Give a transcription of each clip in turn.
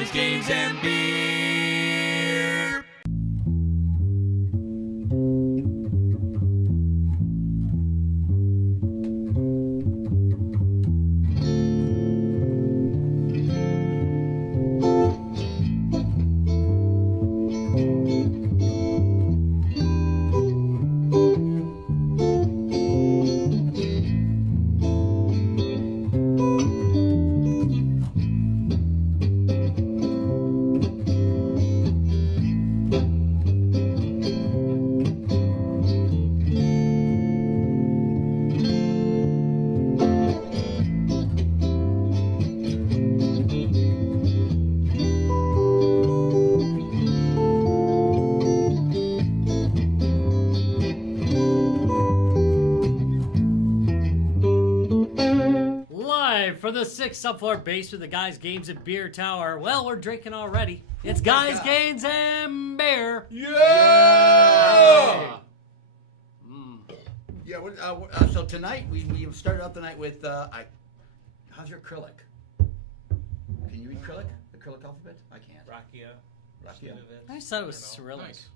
Guys, Games, and Beer. For the 6th subfloor base with the Guys, Games, and Beer Tower. Well, we're drinking already. It's Guys, Games, and Beer. Yeah! Yeah, so tonight we started out the night with, how's your acrylic? Can you read acrylic? The acrylic alphabet? I can't. Rakia. I just thought it was Cyrillic. Nice.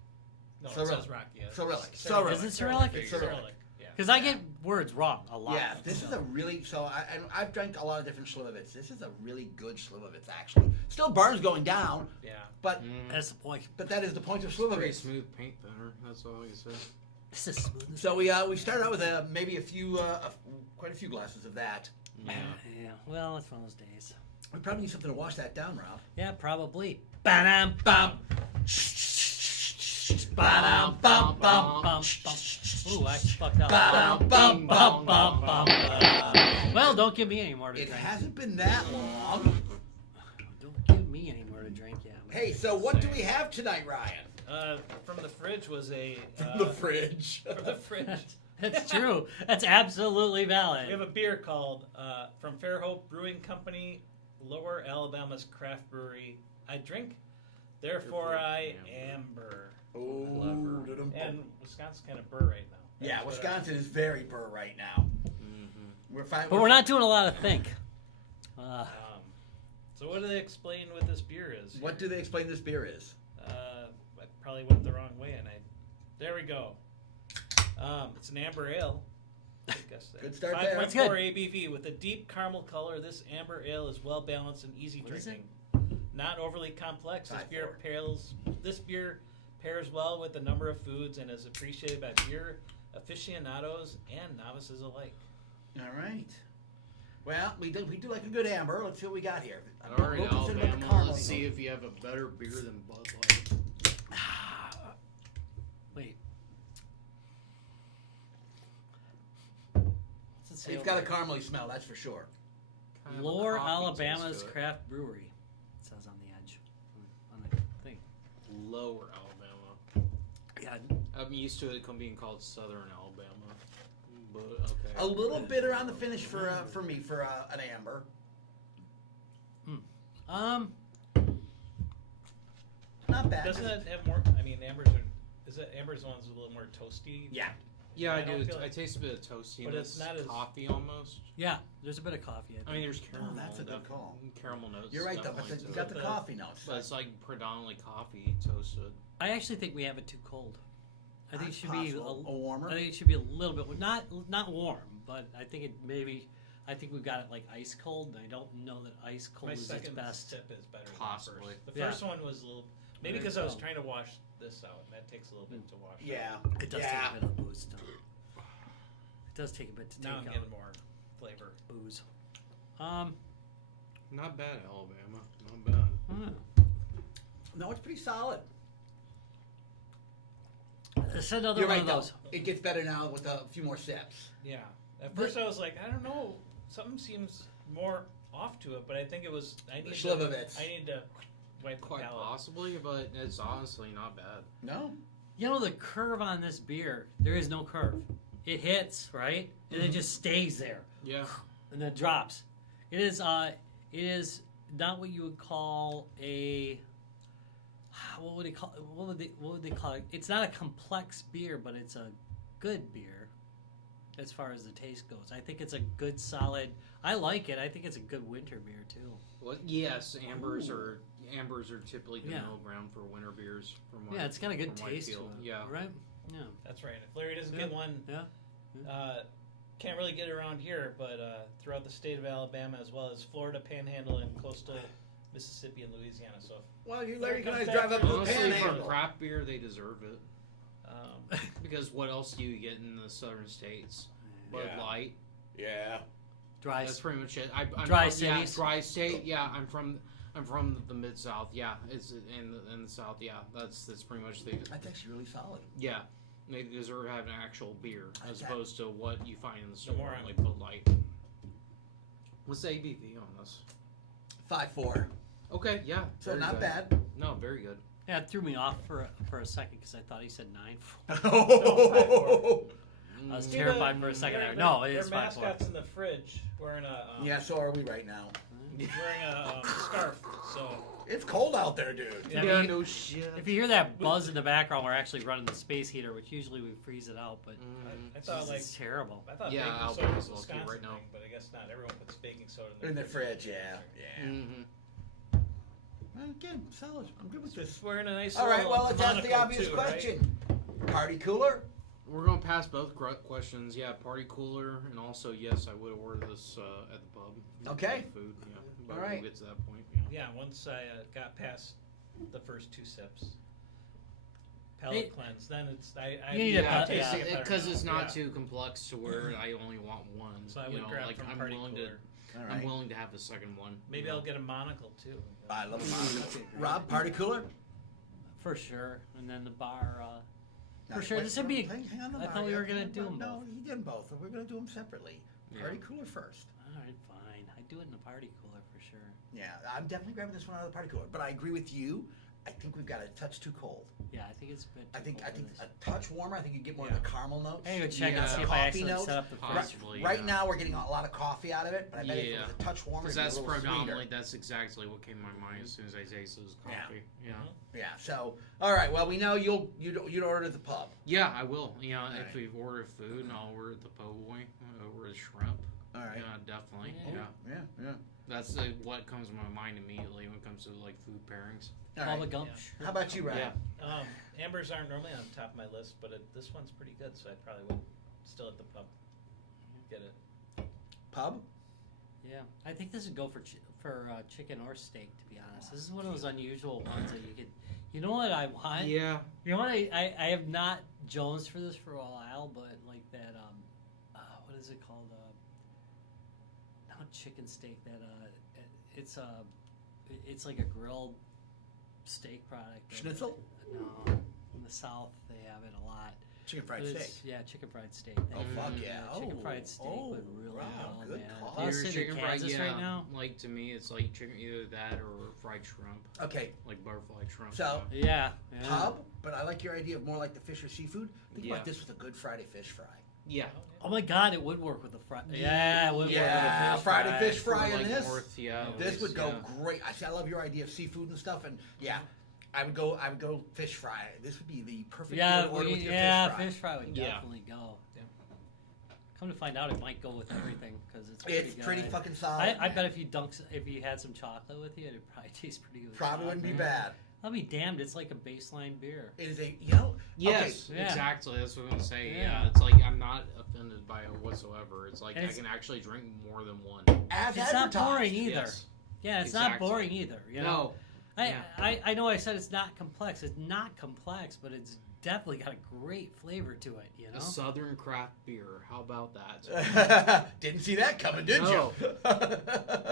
No, Cyrillic. it says Rakia. Cyrillic. Is it Cyrillic? It's Cyrillic. Because I get words wrong a lot. Yeah, this is a really, I've drank a lot of different Slivovitz. This is a really good Slivovitz, actually. Still burns going down. Yeah. But that's the point. But that is the point of Very Slivovitz. smooth paint thinner. That's all I can say. This is smooth. So we started out with maybe quite a few glasses of that. Yeah. Well, it's one of those days. We probably need something to wash that down, Ralph. Yeah, probably. Ba-dam, bum. Ba-dam, bum, bum, bum. Ooh, I fucked up. Ba-dam, bum, bum, bum, bum. Well, don't give me any more to It drink. hasn't been that long. Don't give me any more to drink, yeah. Hey, so what do we have tonight, Ryan? From the fridge was a... The fridge. From the fridge. That's true. That's absolutely valid. We have a beer called, from Fairhope Brewing Company, Lower Alabama's craft brewery. I drink, therefore I amber. Oh, And Wisconsin's kind of burr right now. yeah, Wisconsin is very burr right now. We're fine. But we're not doing a lot of think. So what do they explain what this beer is? What do they explain this beer is? I probably went the wrong way, and there we go. It's an amber ale. Good start there. 5.4 ABV with a deep caramel color. This amber ale is well balanced and easy drinking. Not overly complex. This beer pairs well with a number of foods and is appreciated by beer aficionados and novices alike. All right. Well, we do like a good amber. Let's see what we got here. All right, Alabama. Let's see if you have a better beer than Bud Light. Wait. It's got a caramely smell, that's for sure. Lower Alabama's craft brewery. It says on the edge. On the thing. Lower Alabama. Yeah. I'm used to it being called Southern Alabama. But okay. A little bitter on the finish for me for an amber. Not bad. Doesn't it have more? I mean, amber's the ones with a little more toasty? Yeah. Yeah, I don't do. feel I taste a bit of toastiness. But it's not as coffee almost. Yeah, there's a bit of coffee. I mean, there's caramel. Oh, that's a good call. Caramel notes. You're right, though. But definitely you to got it. the coffee notes. But it's like predominantly coffee toasted. I actually think we have it too cold. I think it should be a warmer. I think it should be a little bit not warm, but I think I think we've got it like ice cold, and I don't know that ice cold My is its second best. sip is better Possibly. than the first. The first one was a little... Maybe because I was trying to wash this out, and that takes a little bit to wash Yeah. out. It does take a bit of booze. It does take a bit to take Now I'm out getting more flavor. booze. Not bad, Alabama. Not bad. No, it's pretty solid. It's another You're one right, of though. those. It gets better now with a few more sips. Yeah. At first I was like, I don't know. Something seems more off to it, but I think it was... I need to wipe the Quite palate. possibly, but it's honestly not bad. No. You know, the curve on this beer, there is no curve. It hits, right? And it just stays there. Yeah. And then drops. It is not what you would call a... What would they call it? It's not a complex beer, but it's a good beer as far as the taste goes. I think it's a good, solid... I like it. I think it's a good winter beer, too. Well, yes, ambers are Ambers are typically the Yeah. middle ground for winter beers. From what, Yeah, it's got a good from what I taste to feel. it. Yeah. Right? Yeah. That's right. If Larry doesn't Yeah. get one, Yeah. can't really get it around here, but throughout the state of Alabama as well as Florida, Panhandle, and coastal Mississippi and Louisiana. So, Well, you Larry Comes guys back drive up to to the Honestly, for Panhandle. craft beer, they deserve it. um, Because what else do you get in the southern states? Bud Yeah. Light. Yeah. Dry. That's pretty much it. I'm Dry from, yeah, cities. dry state. Yeah, I'm from the mid south. Yeah, it's in the south. Yeah, that's pretty much the That's actually really solid. yeah. They deserve having actual beer as Okay. opposed to what you find in the more store, on- like Bud Light. What's the ABV on this? 5.4. Okay, yeah. So very not good. bad. No, very good. Yeah, it threw me off for a second because I thought he said 9. I was See terrified for a second there. their- No, it their is 5.4. mascot's in the fridge wearing a Yeah, so are we right now. wearing a scarf. So It's cold out there, dude. Yeah, Yeah, I mean, no shit. If you hear that buzz in the background, we're actually running the space heater, which usually we freeze it out, but I thought like it's terrible. I thought Yeah, baking Alabama's soda was a lucky Wisconsin right now. thing, but I guess not. Everyone puts baking soda in In their the fridge, yeah. Yeah. Mm-hmm. Well, again, solid. I'm good with this. Just wearing a nice. All right, little well, let's ask the monocle, obvious too, right? question. Party cooler? We're gonna pass both questions. Yeah, party cooler, and also yes, I would order this at the pub. Okay. Food. Yeah. But All right. We'll get to that point. Yeah. Yeah, once I got past the first 2 sips, palate Hey, cleanse, then it's I you need to Yeah, cut- tasting it better because now. it's not Yeah. too complex to where I only want one. So I you would know, grab like from I'm party willing cooler. All I'm right. willing to have the second one. Maybe you know. I'll get a monocle too. I love it. Rob, party cooler? For sure. And then the bar, No, for sure. wait, This would be. hang on the I bar, thought we yeah, were gonna hang on, do them No, both. he did them both. We're going to do them separately. Yeah. Party cooler first. All right, fine. I do it in the party cooler for sure. Yeah, I'm definitely grabbing this one out of the party cooler. But I agree with you. I think we've got a touch too cold. Yeah, I think it's a bit. I too think cold for this. a touch warmer. I think you get more of Yeah. the caramel notes. Hey, go check Yeah. and see if I Coffee actually notes. set up the fridge. Possibly. Right yeah. now, we're getting a lot of coffee out of it, but I bet if it Yeah. was a touch warmer, Because it'd be that's a little predominantly sweeter. that's exactly what came to my mind as soon as I tasted this Yeah. coffee. Yeah. Yeah. So, all right. Well, we know you'd order at the pub. Yeah, I will. You know, All if right. we've ordered food, I'll order at the po' boy, order the shrimp. All right. Yeah, definitely. Yeah. Yeah, Yeah. that's what comes to my mind immediately when it comes to like food pairings. All Bubba right. Gump. Yeah. How about you, Ryan? Yeah. Ambers aren't normally on top of my list, but this one's pretty good, so I probably would still at the pub get it. Pub? Yeah, I think this would go for chicken or steak. To be honest, this is one of those unusual ones that you could. You know what I want? Yeah. You know what I have not jonesed for this for a while, but like that what is it called? Not chicken steak. That it's like a grilled steak product. that- Schnitzel? No, in the South they have it a lot. Chicken fried But steak. it's- Yeah, chicken fried steak. Oh, fuck yeah. Chicken Oh, fried steak oh, would really wow, go, good man. call. If I was Either sitting in Kansas yeah. right now. Like to me, it's like chicken, either that or fried shrimp, Okay. like butterfly shrimp. So, Yeah. pub, but I like your idea of more like the fish or seafood. Think Yeah. about this with a good Friday fish fry. Yeah. Oh my God, it would work with the fry. Yeah, it would Yeah, work with a fish fried fry. fish fry Or in like this. North, yeah. This would go yeah. great. I love your idea of seafood and stuff, and yeah, I would go fish fry. This would be the perfect Yeah, meal to order with your fish fry would Yeah. definitely go. Yeah. Come to find out, it might go with everything because it's pretty It's good. pretty fucking solid. I bet if you had some chocolate with you, it'd probably taste pretty good. with Probably wouldn't be chocolate. bad. I'll be damned. It's like a baseline beer. It is a Yes, Okay. Yeah. exactly. That's what I'm gonna say. Yeah. Yeah. It's like I'm not offended by it whatsoever. It's like And I it's- can actually drink more than one. as It's not advertised. boring either. Yes. Yeah, it's Exactly. not boring either. You know? No. I know I said it's not complex. It's not complex, but it's definitely got a great flavor to it. You know. A Southern craft beer. How about that? Didn't see that coming, did No. you?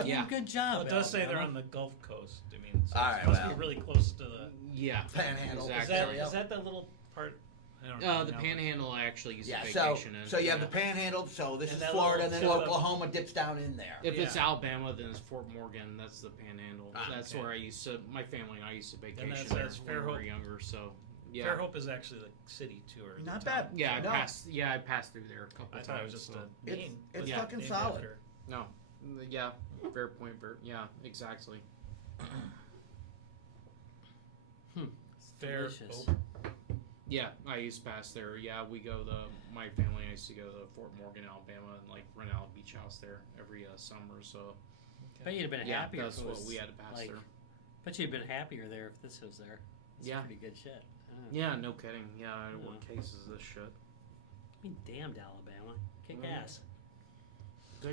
Yeah. Good job. Well, it does say they're Alabama. on the Gulf Coast. I mean, so All it's right, supposed to well. be really close to the. Yeah. Panhandle. Exactly. Is that the little part? I don't The know. Panhandle I actually used Yeah, to so vacation in. you have yeah. the Panhandle. So this And is that Florida, and then little tip of- Oklahoma dips down in there. If it's Yeah. Alabama, then it's Fort Morgan. That's the Panhandle. Ah, That's okay. where I used to. My family and I used to vacation that there says when we were Fairhope. younger. So yeah. Fairhope is actually the city too, or the Not town. bad. Yeah, No. I passed through there a couple I times. thought it was just so. a It's- name. it's but fucking named solid. after- No. Yeah. Fair point. Yeah. Exactly. Delicious. Fairhope. Yeah, I used to pass there. Yeah, my family and I used to go to Fort Morgan, Alabama, and like rent out a beach house there every summer. So Bet you'd have been yeah, happier that's if it what was we had to pass like there. Bet you'd been happier there if this was there. It's Yeah. pretty good shit. Yeah, no kidding. Yeah, I want cases of this shit. I mean, damned Alabama. Kick ass.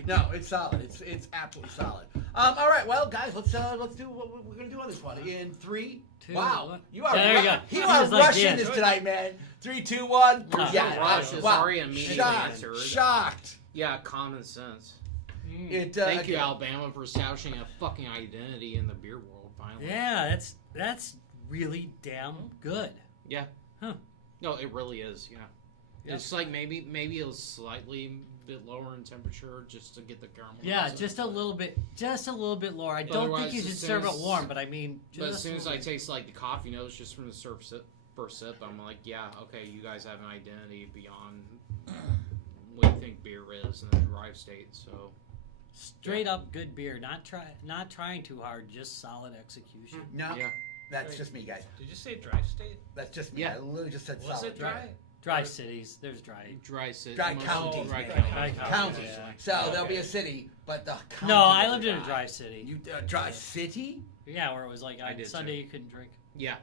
No, it's solid. It's absolutely solid. All right, well, guys, let's do what we're gonna do on this one in 3, 2. Wow, 1. you are There you go. you He are was like rushing this. this tonight, man. 3, 2, 1. No, Yeah, rush is wow. already immediate Shocked, answer. shocked. Yeah, common sense. It, Thank you, again, Alabama, for establishing a fucking identity in the beer world. Finally. Yeah, that's really damn good. Yeah. Huh. No, it really is. Yeah. Yep. It's like maybe it was slightly bit lower in temperature just to get the caramel. Yeah, notes in just it, a but- little bit lower. I don't think Otherwise, you as should soon serve it as- warm, but I mean, just But as soon as a I little bit. taste like the coffee notes just from the first sip, I'm like, yeah, okay, you guys have an identity beyond what you think beer is in the drive state. So Straight up good beer, not trying too hard, just solid execution. no, yeah, that's just me, guys. Did you say dry state? That's just me. Yeah. I literally just said Was solid. it dry? Dry cities, there's dry. dry city, Dry mostly county. dry Dry county. County. Yeah. So there'll be a city, but the county No, I will lived be in a dry city. You dry city? Yeah, where it was like I on did Sunday too. you couldn't drink. Yeah,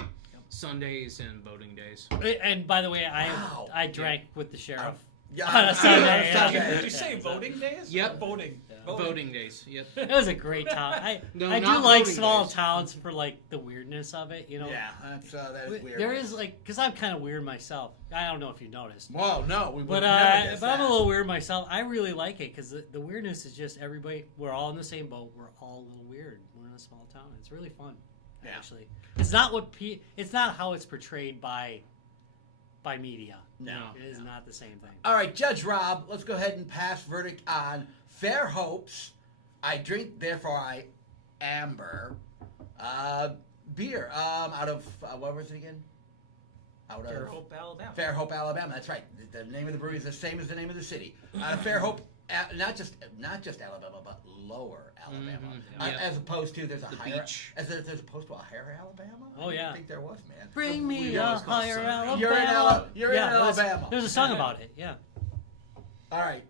Sundays and voting days. And by the way, Wow. I drank with the sheriff. Yeah, On a Sunday, yeah. Did you say voting days? Yep. Or voting. Voting days. Yep. It was a great town. I No, I do not like voting small days. towns for like the weirdness of it, you know. Yeah, that is weird. There is like, cause I'm kind of weird myself. I don't know if you noticed. Whoa, no, we would But never guess but I'm a that. little weird myself. I really like it because the weirdness is just everybody. We're all in the same boat. We're all a little weird. We're in a small town. It's really fun. Yeah. Actually, it's not it's not how it's portrayed by media. No. It is not the same thing. All right, Judge Rob, let's go ahead and pass verdict on Fair Hopes. I drink, therefore I amber. Beer. Out of what was it again? Out of Fairhope, Alabama. Fair Hope, Alabama. That's right. The name of the brewery is the same as the name of the city. Fair Hope, not just Alabama, but Lower Alabama. Mhm. Yeah. As opposed to there's a The higher. beach. As opposed to a higher Alabama. Oh, I yeah. didn't think there was, man. Bring me We a always call higher Southern. Alabama. You're in Alabama. There's a song about it. Yeah. All right,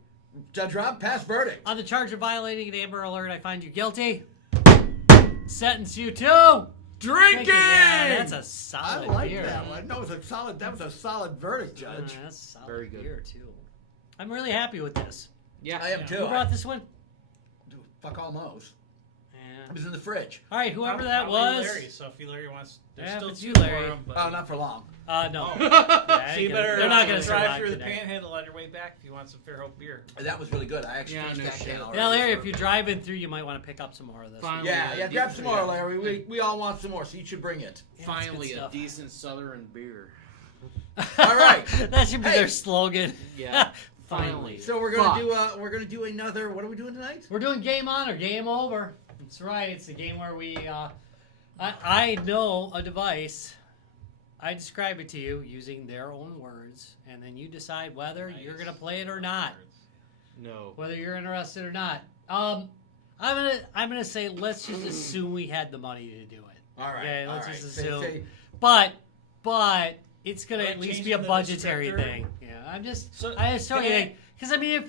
Judge Rob, pass verdict. On the charge of violating an Amber Alert, I find you guilty. Sentence you to Drinking. Yeah, that's a I solid like beer. that one. No, it was a solid. That was a solid verdict, Judge. That's a solid Very good. beer too. I'm really happy with this. Yeah. I am Who too. brought this one? Fuck all knows. Yeah. It was in the fridge. All right, whoever that Probably was. Larry, so if Larry wants, there's Yeah, still if it's two you, more Larry. of 'em, but Oh, not for long. No. Oh. Yeah, So you better they're not going to drive survive through the today. Panhandle on your way back if you want some Fairhope beer. That was really good. I actually Yeah, finished no that shit. can already. Yeah, Larry, if you're driving through, you might want to pick up some more of this. Finally. Yeah, grab some more, Larry. We all want some more, so you should bring it. Yeah, it's Finally, good a stuff. decent Southern beer. All right. That should be Hey. their slogan. Yeah. Finally. So we're gonna do another. What are we doing tonight? We're doing game on or game over. That's right. It's a game where we. I know a device. I describe it to you using their own words, and then you decide whether you're Nice. gonna play it or not. No. Whether you're interested or not. I'm gonna say let's just assume we had the money to do it. All right. Okay, let's all just right. assume. But it's gonna Are at least changing be a the budgetary descriptor? thing. Yeah, I just So, tell can you I- because I mean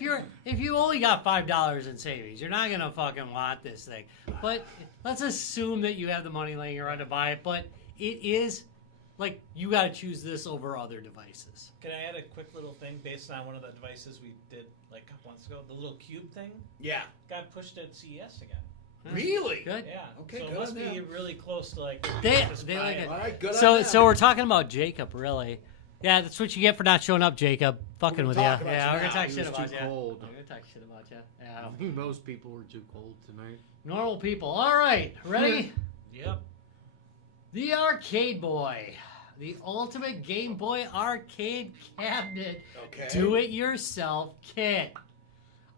if you only got $5 in savings, you're not gonna fucking want this thing. But let's assume that you have the money laying around to buy it. But it is like you got to choose this over other devices. Can I add a quick little thing based on one of the devices we did like a couple months ago? The little cube thing Yeah. got pushed at CES again. Really? Good. Yeah. Okay, So it good must on be them. really close to like. They just like buy it. All right. Good. So on so them. we're talking about Jacob, really. Yeah, that's what you get for not showing up, Jacob. Fucking gonna with you. talk about Yeah, you we're gonna now. talk He shit was about too you. cold. We're gonna talk shit about you. Yeah. I think most people were too cold tonight. Normal people. All right, ready? Yep. The ArcadeBoy, the ultimate Game Boy arcade cabinet, Okay. do-it-yourself kit.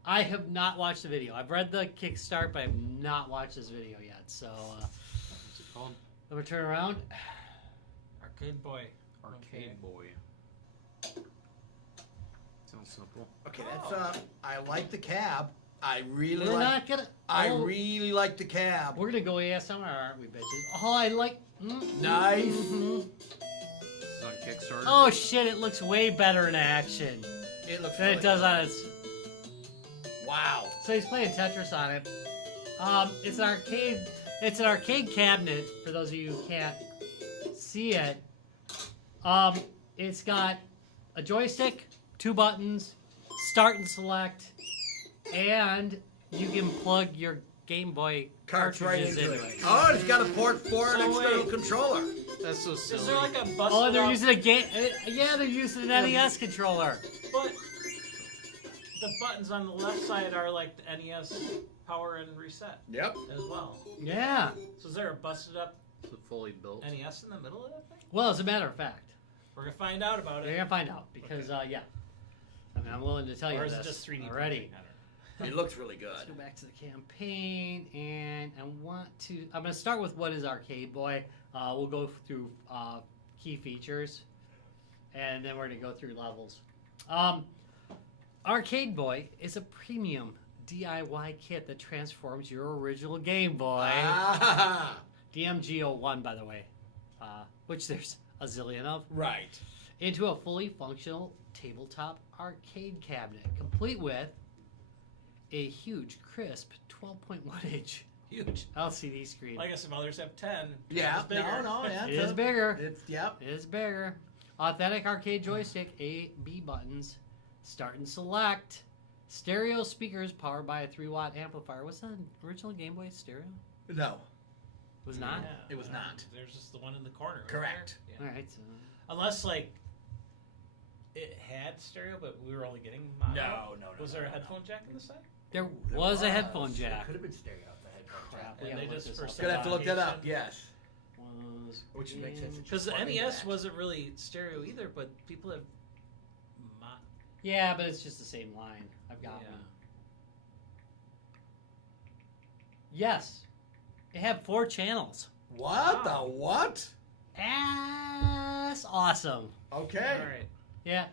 I have not watched the video. I've read the Kickstart, but I have not watched this video yet. So What's it called? let me turn around. Arcade Boy. Arcade Boy. Sounds simple. Okay. That's I like the cab. I really We're like. not gonna. I oh, really like the cab. We're gonna go ASMR, aren't we, bitches? Oh, I like. Nice. mhm. It's on Kickstarter. Oh shit! It looks way better in action It looks. than Really it does good. on its. Wow. So he's playing Tetris on it. It's an arcade. It's an arcade cabinet. For those of you who can't see it, it's got a joystick, 2 buttons, start and select, and you can plug your Game Boy Carts right cartridges into into it. it. Oh, and it's got a port for an So external wait. controller. That's so silly. Is there like a busted Oh, they're up, using a game. Yeah, they're using an NES controller. but the buttons on the left side are like the NES power and reset Yep. as well. Yeah. So is there a busted up It's fully built. NES in the middle of that thing? Well, as a matter of fact, We're gonna find out about we're it. gonna find out because yeah. I mean, I'm willing to tell you Or is this it just 3D already. printing? I don't know. It looks really Let's good. go back to the campaign, and I'm going to start with what is ArcadeBoy. We'll go through key features, and then we're going to go through levels. ArcadeBoy is a premium DIY kit that transforms your original Game Boy, Ah, DMG01 by the way, which there's a zillion of, right. into a fully functional tabletop arcade cabinet, complete with a huge, crisp 12.1-inch Huge. LCD screen. I guess some others have 10. Yeah. It's bigger. Yeah. It is bigger. It's yep. It is bigger. Authentic arcade joystick, A, B buttons, start and select, stereo speakers powered by a 3-watt amplifier. Was that an original Game Boy stereo? No, Was not? Yeah, It was not. There's just the one in the corner. right Correct. there. All right. So, Unless like it had stereo, but we were only getting mono. No. Was there a headphone jack in the side? there was a headphone It jack. could have been stereo. The headphone Crap, jack. we And gotta they look just this for up. Gonna have to look that up. Yes. Was Which makes sense. Because the Plug into NES that. wasn't really stereo either, but people have. Yeah, but it's just the same line. I've got Yeah. one. Yes. It had 4 channels. What Wow. the what? That's awesome. Okay. All right. Yeah,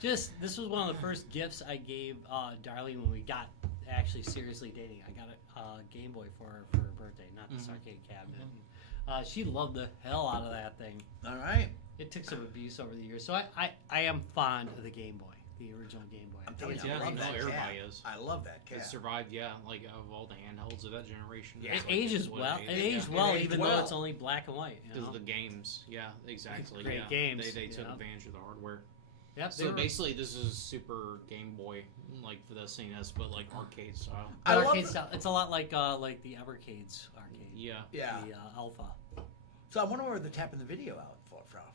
this was one of the first gifts I gave Darlene when we got actually seriously dating. I got a Game Boy for her birthday, not this arcade cabinet. She loved the hell out of that thing. All right. It took some abuse over the years, so I am fond of the Game Boy, the original Game Boy. I'm telling you, Yeah, I love that's that what cat. everybody is. I love that It cat. survived, yeah, like of all the handhelds of that generation. Yeah. that's It like ages what well. It aged It well, aged even well. though it's only black and white. You Because know? of the games, yeah, exactly. Great yeah. games, They took yeah. advantage of the hardware. Yep, they So were- basically, this is Super Game Boy, like for the SNES, but like arcade style. I love arcade the- style. It's a lot like the Evercades arcade. Yeah. Yeah. The Alpha. So I wonder where they're tapping the video out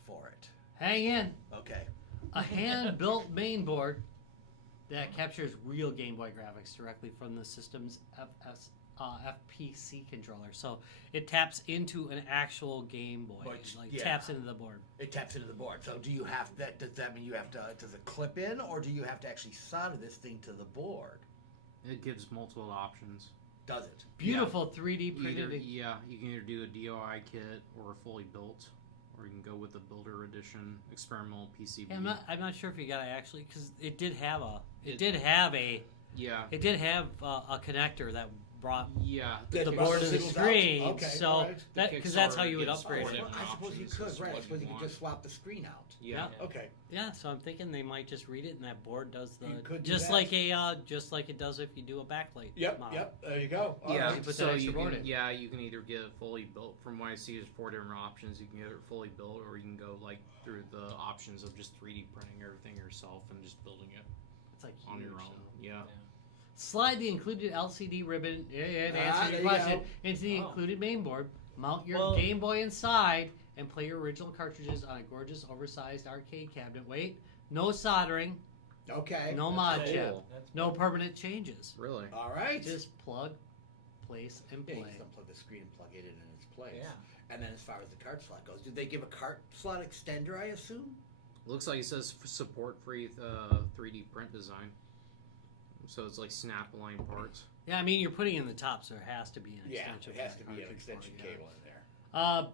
for it. Hang in. Okay. A hand-built main board that captures real Game Boy graphics directly from the system's FPC controller. So it taps into an actual Game Boy. Which- It, like yeah. taps into the board. It taps into the board. So do you have that? Does that mean you have to? Does it clip in, or do you have to actually solder this thing to the board? It gives multiple options. Does it? Beautiful 3D printed. Yeah, you can either do a DIY kit or a fully built, or you can go with the Builder Edition experimental PCB. Yeah, I'm not sure if you gotta actually, because it did have a Yeah, connector that brought yeah. That the brought board the to the signals out? screen. Okay, So alright. that The because that's how Kickstarter you would gives upgrade four it. different I suppose you options could. as Right. I what suppose you you could want. just swap the screen out. Yeah. Okay. Yeah, so I'm thinking they might just read it, and that board does the You could do just that. like it does if you do a backlight. model. There you go. Yeah, You put that so extra you board can, in. yeah, you can either get it fully built. From what I see, there's 4 different options. You can get it fully built, or you can go like through the options of just 3D printing everything yourself and just building it It's like on huge, your own. so. Yeah. Slide the included LCD ribbon to answer there your you question go. into the Oh. included main board. Mount your Well- Game Boy inside and play your original cartridges on a gorgeous, oversized arcade cabinet. Wait, no soldering, Okay. no That's mod cool. chip, no permanent changes. Really? All right. Just plug, place, and Yeah, you play. just unplug the screen and plug it in its place. Yeah. And then as far as the card slot goes, did they give a card slot extender? I assume. Looks like it says support free 3D print design. So it's like snap line parts. Yeah, I mean you're putting in the top, so there has to be an Yeah, extension. it has for to that be an cartridge extension port, yeah. cable in there.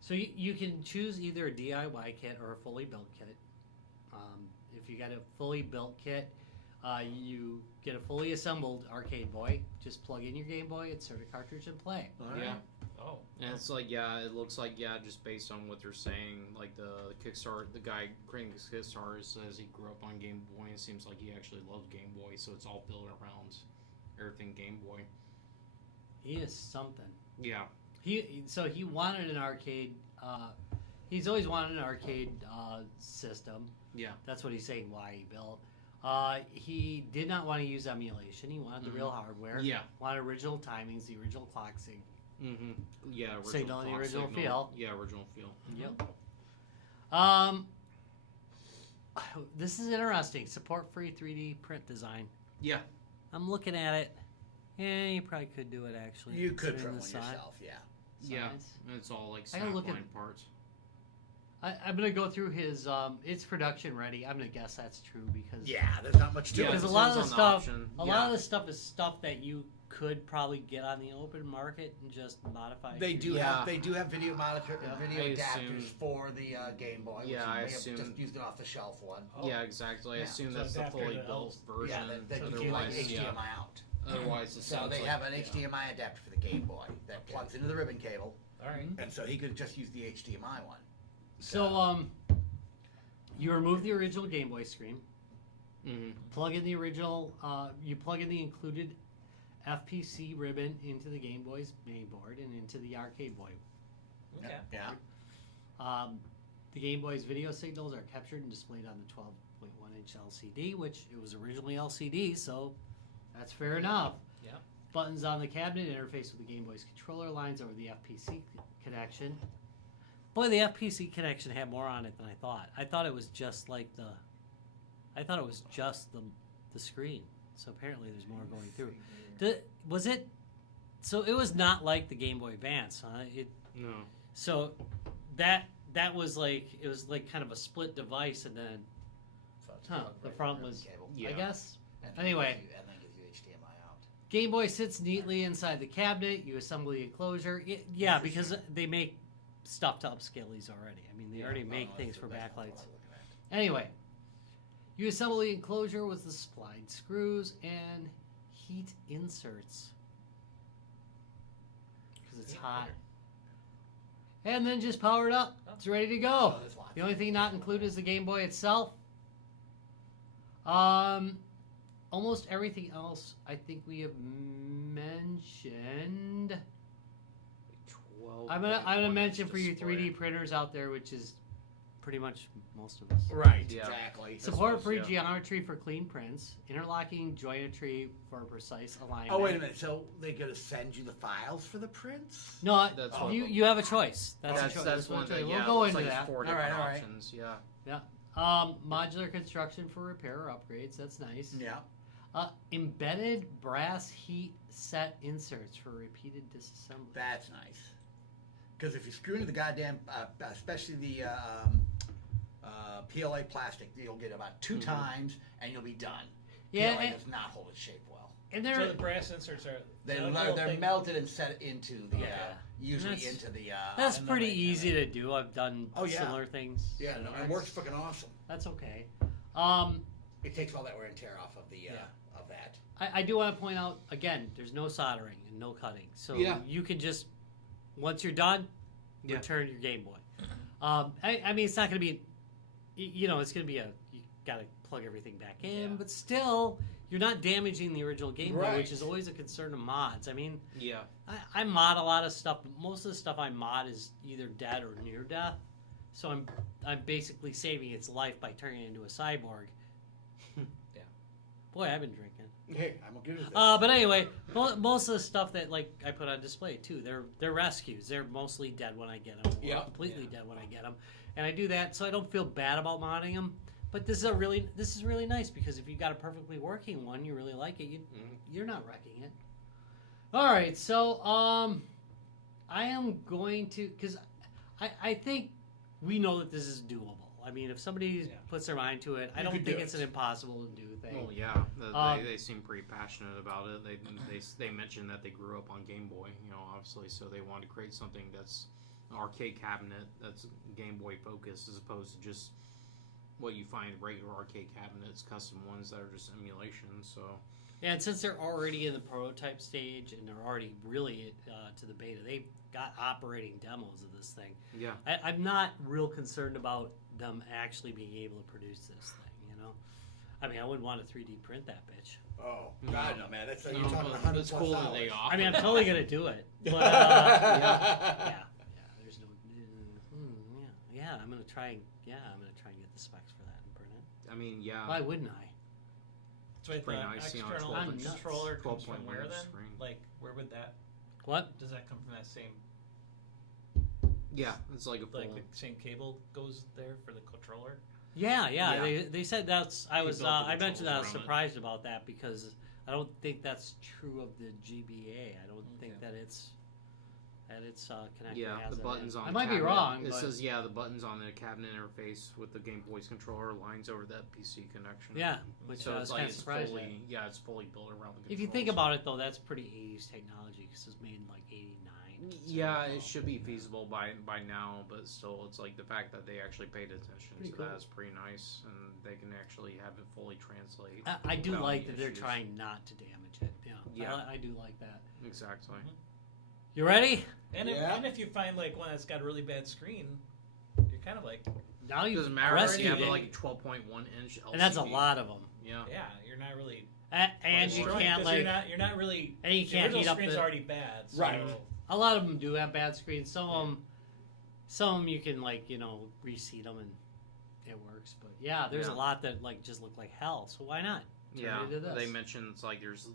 So you can choose either a DIY kit or a fully built kit. If you got a fully built kit, you get a fully assembled ArcadeBoy. Just plug in your Game Boy, insert a cartridge, and play. All right. Yeah. Oh. And it's like, yeah, it looks like, yeah, just based on what they're saying, like the Kickstarter, the guy creating the Kickstarter says he grew up on Game Boy, and it seems like he actually loves Game Boy, so it's all built around everything Game Boy. He is something. Yeah. He wanted an arcade. He's always wanted an arcade system. Yeah. That's what he's saying. Why he built. He did not want to use emulation. He wanted the real hardware. Yeah. Wanted original timings, the original clock sync. Mm-hmm. Yeah. Original Signal and the clock original signal. feel. Yeah. Original feel. Yep. This is interesting. Support free 3D print design. Yeah. I'm looking at it. Yeah, you probably could do it actually. You could considering print the one size. yourself, yeah. Yeah. Size. And it's all like I gotta look at- snap-line parts. I'm gonna go through his. It's production ready. I'm gonna guess that's true because Yeah, there's not much to Yeah, it. because a it lot of says the on the stuff, option. a lot of the stuff is stuff that you could probably get on the open market and just modify. They do Yeah. have video monitor, Yeah. video I adapters assume- for the Game Boy. Which Yeah, you I may have assume- just used an off the shelf one. Yeah, exactly. I Yeah. assume So that's the adapter fully to built version. Yeah, that you can like Otherwise, HDMI out. Otherwise, it So sounds they like, have an HDMI adapter for the Game Boy that plugs into the ribbon cable, All right. and so he could just use the HDMI one. So you remove the original Game Boy screen. Mhm. Plug in the original. You plug in the included FPC ribbon into the Game Boy's main board and into the ArcadeBoy. Okay. Yeah. The Game Boy's video signals are captured and displayed on the 12.1-inch LCD, which it was originally LCD, so that's fair enough. Yeah. Buttons on the cabinet interface with the Game Boy's controller lines over the FPC connection. Boy, the FPC connection had more on it than I thought. I thought it was just like the screen. So apparently there's more going through. Was it? So it was not like the Game Boy Advance, huh? No. So that was like, it was like kind of a split device, and then So it's Huh, plugged the right front in the was- cable. Yeah. I guess. And then Anyway. and then gives you HDMI out. Game Boy sits neatly inside the cabinet. You assemble the enclosure. Yeah, because they make stuff to upscale these already. I mean, they already make things for that's what backlights. I'm looking at. Anyway, you assemble the enclosure with the supplied screws and heat inserts because it's hot. And then just power it up. It's ready to go. Oh, there's lots The of only thing not included is the Game Boy itself. Almost everything else I think we have mentioned. 12. I'm gonna mention for you 3D printers out there, which is pretty much most of us. Right, Yeah. exactly. Support free yeah. geometry for clean prints, interlocking joinetry for precise alignment. Oh, wait a minute. So they're going to send you the files for the prints? No, That's what- you have a choice. That's, a That's, choice. that's what one I'm thing. saying. Yeah, We'll go it looks into like that. 4 All different right, all right. options. Yeah. Yeah. Modular construction for repair or upgrades. That's nice. Yeah. Embedded brass heat set inserts for repeated disassembly. That's nice. Because if you screw into the goddamn, especially the PLA plastic, you'll get about 2 times and you'll be done. Yeah, PLA and- does not hold its shape well. And So they're the brass inserts are They're they're melted and set into the, Yeah. usually That's- into the. that's and pretty then they- easy to do. I've done Oh, yeah. similar things. Yeah, so no, it that's- works fucking awesome. That's okay. It takes all that wear and tear off of the Yeah. of that. I do want to point out again, there's no soldering and no cutting, so Yeah. you can just once you're done, Yeah. return your Game Boy. I mean, it's not going to be, it's going to be you got to plug everything back in, Yeah. but still, you're not damaging the original Game Boy, Right. which is always a concern of mods. I mean, Yeah. I mod a lot of stuff, but most of the stuff I mod is either dead or near death, so I'm basically saving its life by turning it into a cyborg. Yeah. Boy, I've been drinking. Hey, I'm good with this. But anyway, most of the stuff that like I put on display too, they're rescues. They're mostly dead when I get them, or Yep. completely dead when I get them, and I do that so I don't feel bad about modding them. But this is really nice because if you got a perfectly working one, you really like it, you're not wrecking it. All right, so I am going to because I think we know that this is doable. I mean, if somebody puts their mind to it, I You don't could think do it's it. an impossible to do thing. Well, yeah. Um, They seem pretty passionate about it. They mentioned that they grew up on Game Boy, obviously, so they wanted to create something that's an arcade cabinet that's Game Boy focused as opposed to just what you find regular arcade cabinets, custom ones that are just emulations. So And since they're already in the prototype stage and they're already really to the beta, they've got operating demos of this thing. yeah, I'm not real concerned about them actually being able to produce this thing, I mean, I wouldn't want to 3D print that bitch. Oh God, no, man. That's you're No, talking but 100 it's cool that they $+. offer. I mean, I'm that. totally gonna do it. But yeah. There's no. I'm gonna try and get the specs for that and print it. I mean, yeah. Why wouldn't I? So wait, pretty the nice, you know, external 12 inch- controller comes 12.1 from where inch then? screen. Like, where would that? What? Does that come from that same Yeah, it's like a full. like the same cable goes there for the controller? Yeah. Yeah. They said that's. I They was. built the I mentioned that I was controls around it. surprised about that because I don't think that's true of the GBA. I don't think that it's connected. Yeah, has the that buttons in. on I the might be cabinet, wrong. It but says, the buttons on the cabinet interface with the Game Boy's controller lines over that PC connection. yeah, which So I it's was like kind of it's surprised at. fully, it's fully built around the controls. If you think about it, though, that's pretty 80s technology because it's made in like '89. Yeah, it should be feasible by now, but still, it's like the fact that they actually paid attention Pretty to cool. that is pretty nice, and they can actually have it fully translate. I do without like any that they're issues. trying not to damage it. Yeah. I do like that. Exactly. You ready? And Yeah. if you find like one that's got a really bad screen, you're kind of like, Now It you've doesn't matter. rescued You have it, like a 12.1 inch LCD. and that's a lot of them. Yeah. yeah, you're not really. And you destroying, can't 'cause like you're not really. and you The can't original heat up screen's the. already bad. So Right. A lot of them do have bad screens. Some of them you can reseat them and it works. But yeah, there's Yeah. a lot that just look like hell. So why not? Turn Yeah, it into this. they mentioned it's like there's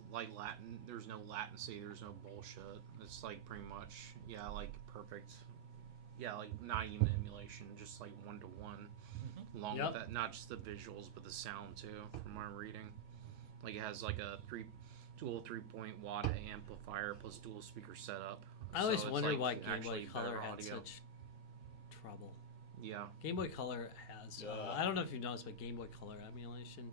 no latency, there's no bullshit. It's like pretty much, like perfect. Yeah, like not even emulation, just like 1-to-1. Along Yep. with that, not just the visuals, but the sound too, from my reading. Like it has like a dual 3-point-watt amplifier plus dual speaker setup. I always So it's, wondered like, why Game Boy actually Color better had audio. such trouble. Yeah. Game Boy Color has. I don't know if you've noticed, but Game Boy Color emulation,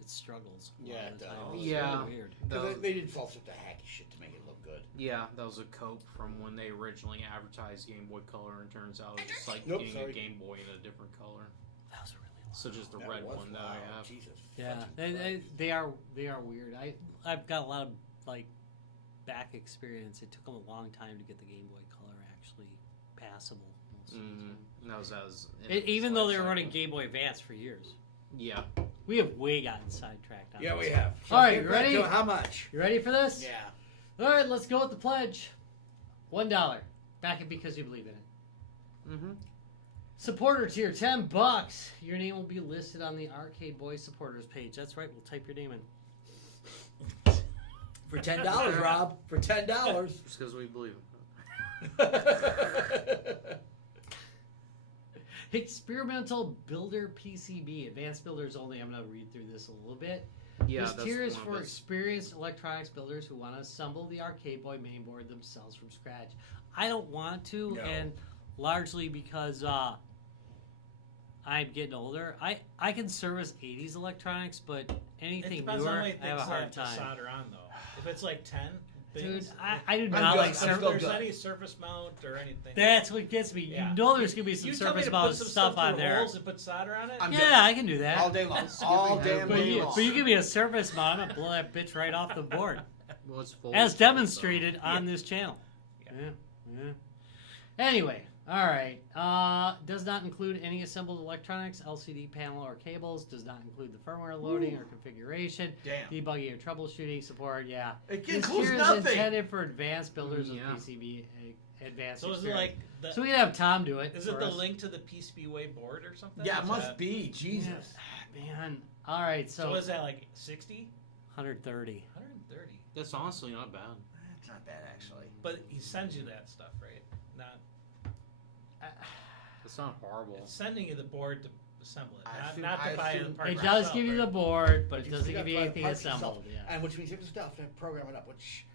it struggles. a lot Yeah, of the it time. does. It's Yeah. really weird. Because they did all sorts of hacky shit to make it look good. Yeah, that was a cope from when they originally advertised Game Boy Color, and turns out it was just like Nope, getting sorry. a Game Boy in a different color. That was really long. So just the That red was one that I wild. have. Jesus. Yeah, fucking Christ. they are weird. I've got a lot of back experience. It took them a long time to get the Game Boy Color actually passable. Most of the time. That was as Even though they were running Game Boy Advance for years. Yeah. We have way gotten sidetracked on Yeah, this. we have. All right, get you back ready? to how much? You ready for this? Yeah. All right, let's go with the pledge. $1. Back it because you believe in it. Mm-hmm. Supporter tier, $10. Your name will be listed on the ArcadeBoy supporters page. That's right. We'll type your name in. For $10, Rob. For $10. Just because we believe. Experimental Builder PCB, advanced builders only. I'm going to read through this a little bit. Yeah, This that's tier is one of for those- experienced electronics builders who want to assemble the ArcadeBoy mainboard themselves from scratch. I don't want to, No. and largely because I'm getting older. I can service 80s electronics, but It anything depends newer, on how many I have a things I hard have to time. solder on though. If it's like 10 Dude, things, I do I'm not good. like I'm if still service. there's good. any surface mount or anything. That's what gets me. Yeah. You know there's going to be some you tell me surface to mount put some stuff on through there. holes and put solder on it. I'm Yeah, good. I can do that. All day long. All damn But day you, long. but you give me a surface mount, I'm going to blow that bitch right off the board. Well, it's full As of- demonstrated on this channel. Yeah. Yeah. Anyway, all right. Does not include any assembled electronics, LCD panel, or cables. Does not include the firmware loading or configuration, Damn. debugging or troubleshooting support. Yeah. It This includes tier is nothing. intended for advanced builders Yeah. with PCB advanced So is it experience. like the, So we can have Tom do it. is it for the us. link to the PCBWay board or something? Yeah, it Is must that- be. Jesus. Man. All right. So So is that like 60? 130. 130. That's honestly not bad. That's not bad, actually. But he sends you that stuff, right? Not It's not horrible. it's sending you the board to assemble it, I not to buy assume- the part. It does give you the board, but it You doesn't still give you gotta buy the anything parts yourself. assembled. Yeah. And which means you have to stuff to program it up, which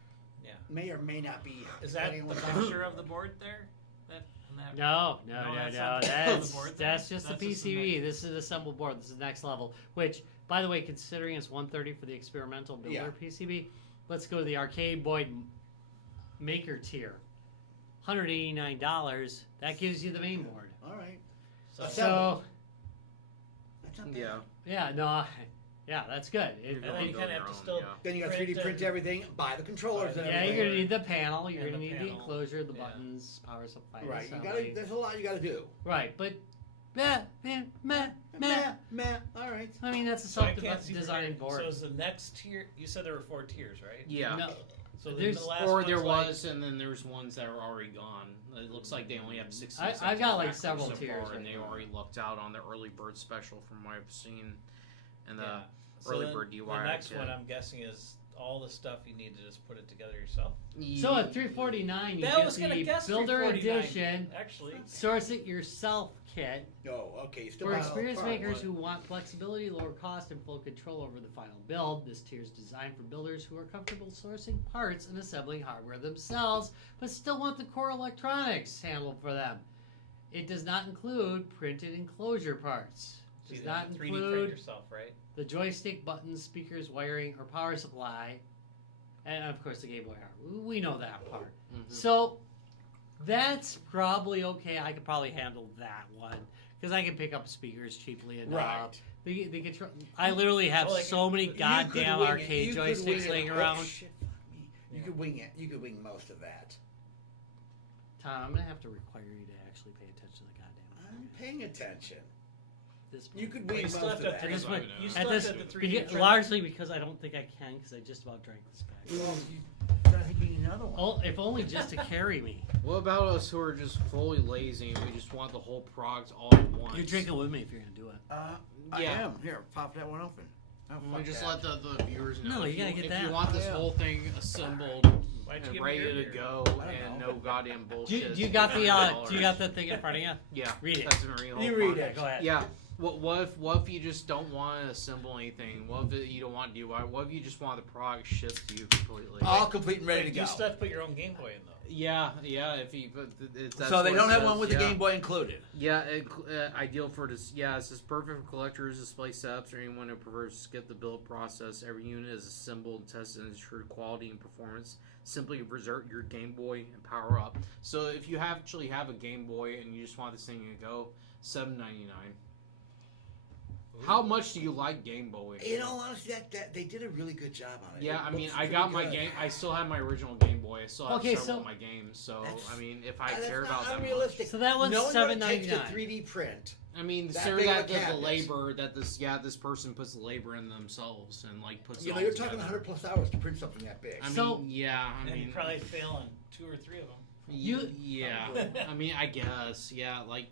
Yeah. may or may not be. Is that depending the on what's picture of the board there? That, on that No, No, no. that's not the That's board thing? that's just the That's just the PCB. This is assembled board. This is the next level. Which, by the way, considering it's 130 for the experimental builder Yeah. PCB, let's go to the ArcadeBoy maker tier. $189. That gives you the main board. All right. So, So That's not bad. Yeah. yeah, no, yeah, that's good. You're and then going you to kind of build have to your still. own, Then you got 3D print and- everything, buy the controllers and yeah, everything. you're gonna need the panel. You're And gonna the need the panel. enclosure, the Yeah. buttons, power supply. Right. You assembly. gotta. There's a lot you gotta do. Right, but Meh, meh, meh, meh. Meh. All right. I mean, that's a So I can't see self-designed the- board. So is the next tier? You said there were 4 tiers, right? Yeah. No, So There's- the last Or one's there like- was, and then there's ones that are already gone. It looks like they only have 60. I've got, like, several so tiers far, and right they now. already lucked out on the early bird special from what I've seen. And the Yeah. So early then bird the DIY next kit. one, I'm guessing, is all the stuff you need to just put it together yourself. So at $349, you That get was gonna the guess Builder $349. Edition Actually, Source It Yourself kit Oh, okay. You still for got experienced part makers one. who want flexibility, lower cost, and full control over the final build. This tier is designed for builders who are comfortable sourcing parts and assembling hardware themselves, but still want the core electronics handled for them. It does not include printed enclosure parts. so Does you have not to 3D print include yourself, right? the joystick, buttons, speakers, wiring, or power supply, and of course the Game Boy hardware. We know that part. Mhm. So that's probably okay. I could probably handle that one because I can pick up speakers cheaply enough. Right. The control. I literally have Well, like, so many You could goddamn wing it. arcade You could wing joysticks it. laying Oh, around. shit, fuck me. You could wing it. You could wing most of that. Tom, I'm gonna have to require you to actually pay attention to the goddamn. I'm paying attention. This You could Well, wing you most still of have to that. At this point, You at still this, have to 3D print. largely because I don't think I can because I just about drank this back. Well, you gotta give me another one. Oh, if only just to carry me. What about us who are just fully lazy and we just want the whole product all at once? You're drinking with me if you're gonna do it. I Yeah. am. Here, pop that one open. Oh, We fuck just that. let the viewers know. No, if you gotta get if that. you want this Yeah. whole thing assembled Why'd you and give me ready your to beer? go I don't and know. no goddamn Do bullshit. you got the do you got the thing in front of you? Yeah. Read it. That's a real You read fun. it. Go ahead. Yeah. What if you just don't want to assemble anything? What if you don't want to do? What if you just want the product shipped to you completely? All complete and ready to Wait, go. You still have to put your own Game Boy in though. Yeah. If you but that's So they what don't it have says, one with yeah. the Game Boy included. Yeah, ideal for this. Yeah, it says perfect for collectors, display setups, or anyone who prefers to skip the build process. Every unit is assembled, tested, and ensured quality and performance. Simply insert your Game Boy and power up. So if you actually have a Game Boy and you just want this thing to go, $7.99. How much do you like Game Boy? In all honesty, that they did a really good job on it. Yeah, It I mean, looks I pretty got my good. game. I still have my original Game Boy. I still have Okay, several so- of my games. So That's- I mean, if I That's care not about that much, unrealistic. So that one's Knowing what it takes to $7.99. 3D print. I mean, That sir, big of a that the cabinet. labor that this person puts the labor in themselves and like puts. You it know, all you're talking together. 100 plus hours to print something that big. I mean, So- yeah, I And mean, you probably fail on 2 or 3 of them. yeah. I mean, I guess, yeah, like,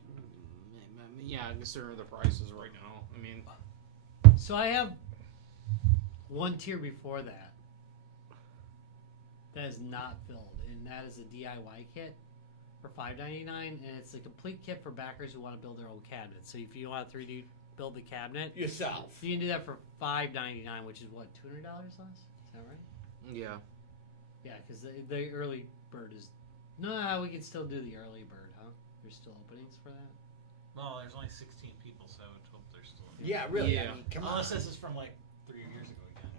yeah, considering the prices right now. I mean, So I have one tier before that is not filled, and that is a DIY kit for $5.99, and it's a complete kit for backers who want to build their own cabinet. So if you want to 3D build the cabinet, Yourself. you can do that for $5.99, which is what, $200 less? Is that right? yeah, Yeah, because the early bird is. No, we can still do the early bird, huh? There's still openings for that. Well, there's only 16 people, so I would hope there's still. Yeah, really. Yeah. I mean, come on. Unless this is from like 3 years ago again.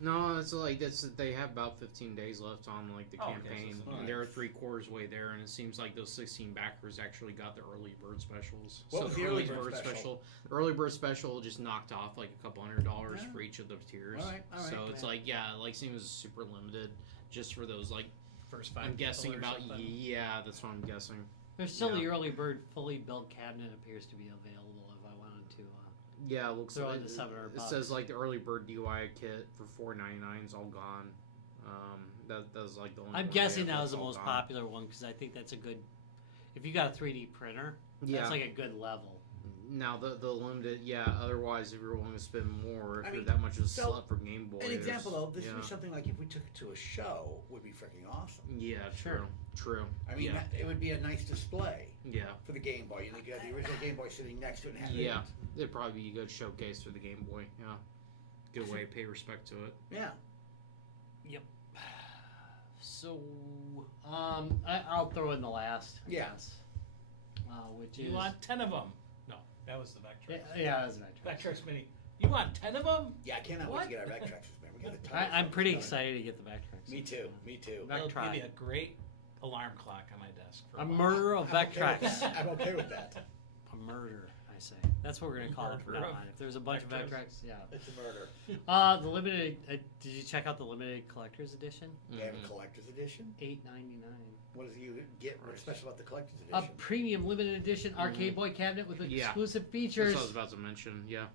no, it's like they have about 15 days left on like the Oh, okay, so campaign. it's And they're 3/4 way there, and it seems like those 16 backers actually got the early bird specials. What so was the early bird special? The early bird special just knocked off like a couple $100 Yeah. for each of the tiers. All right, So yeah. it's like like seems super limited just for those like. First 5 I'm guessing people or about something. yeah, that's what I'm guessing. There's still the Yeah. early bird fully built cabinet appears to be available if I wanted to. Yeah, it looks Throw like in the $700 it says like the early bird DIY kit for $4.99 is all gone. That's like the only. I'm one guessing they have that was that's the all most gone. popular one because I think that's a good. If you got a 3D printer, Yeah. that's like a good level. Now the limited, yeah. Otherwise, if you're willing to spend more, if I you're mean, that much of a so, slut for Game Boy, An example, though, this yeah. would be something like if we took it to a show, would be freaking awesome. Yeah, Sure. true. I mean, yeah, it would be a nice display yeah. for the Game Boy. You know, you got the original Game Boy sitting next to it and have Yeah. it. It'd probably be a good showcase for the Game Boy. Yeah, good way to pay respect to it. Yeah. So, I'll throw in the last. I Yeah. guess, which You is want 10 of them? No, that was the Vectrex. yeah, that's right. Vectrex Mini. You want 10 of them? Yeah, I cannot wait What? to get our Vectrexes, man. We got a ton of I'm them. pretty excited to get the Vectrex. Me too. Me too. Vec- That'll Vectron. give you a great alarm clock on my desk. For A while. murder of I'm okay with Vectrex. that. I'm okay with that. A murder. I say. That's what we're gonna call it from now on. If there's a bunch of Vectrex, yeah. It's a murder. The limited. Did you check out the limited collector's edition? They have a collector's edition. $8.99. What does you get? What's special about the collector's A edition? premium limited edition ArcadeBoy cabinet with Yeah. exclusive That's features, what I was about to mention. Yeah.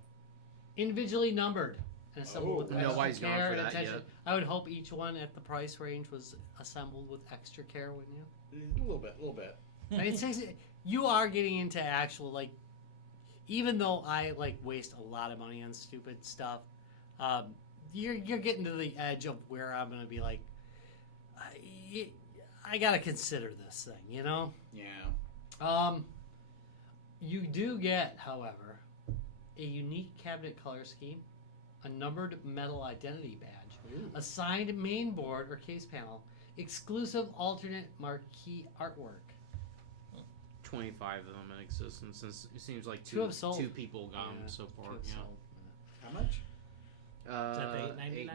individually numbered, and assembled with Oh, nobody's extra gone care for and that attention. yet. I would hope each one at the price range was assembled with extra care, wouldn't you? A little bit. I mean, you are getting into actual, like, even though I like waste a lot of money on stupid stuff, you're getting to the edge of where I'm gonna be like, I gotta consider this thing, you know. Yeah. You do get, however, a unique cabinet color scheme, a numbered metal identity badge, a signed main board or case panel, exclusive alternate marquee artwork. 25 of them in existence. Since it seems like Two have sold. two people got them so far. Yeah. How much? Is that the $8.99? $8.99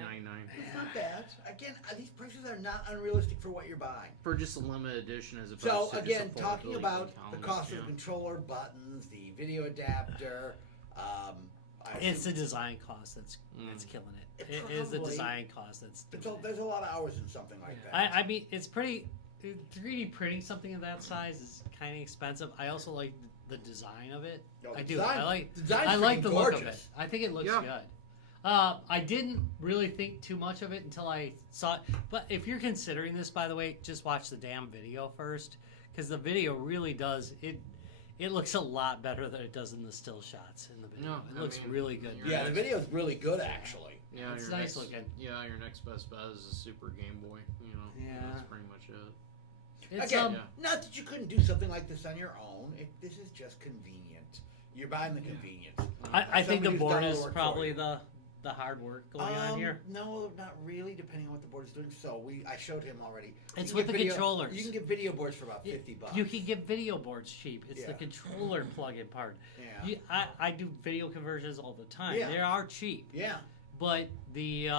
It's not bad. Again, these prices are not unrealistic for what you're buying. for just a limited edition as opposed So to again, just a talking affordability about the element, cost of yeah. the controller, buttons, the video adapter. It's the design cost that's killing it. It is the Probably. design cost that's doing it. There's a lot of hours in something like that. I mean, it's pretty. 3D printing something of that size is kind of expensive. I also like the design of it. No, the I do. design- I like. the design's I like freaking the look of it. gorgeous. I think it looks Yeah. good. I didn't really think too much of it until I saw it. But if you're considering this, by the way, just watch the damn video first, because the video really does it. It looks a lot better than it does in the still shots in the video. No, it I looks mean, really good. you're Yeah, the video's really good actually. Yeah, It's your nice next, looking. Yeah, your next best bet is a Super Game Boy. You know, Yeah. that's pretty much it. It's Again, Yeah. not that you couldn't do something like this on your own. This is just convenient. You're buying the convenience. I think the Somebody who's board done all the is work for probably you. the hard work going on here. No, not really. Depending on what the board is doing. So I showed him already. It's You can with get the controllers. You can get video boards for about $50. You can get video boards cheap. It's the Yeah. controller plug-in part. Yeah. I do video conversions all the time. Yeah. They are cheap, Yeah. but the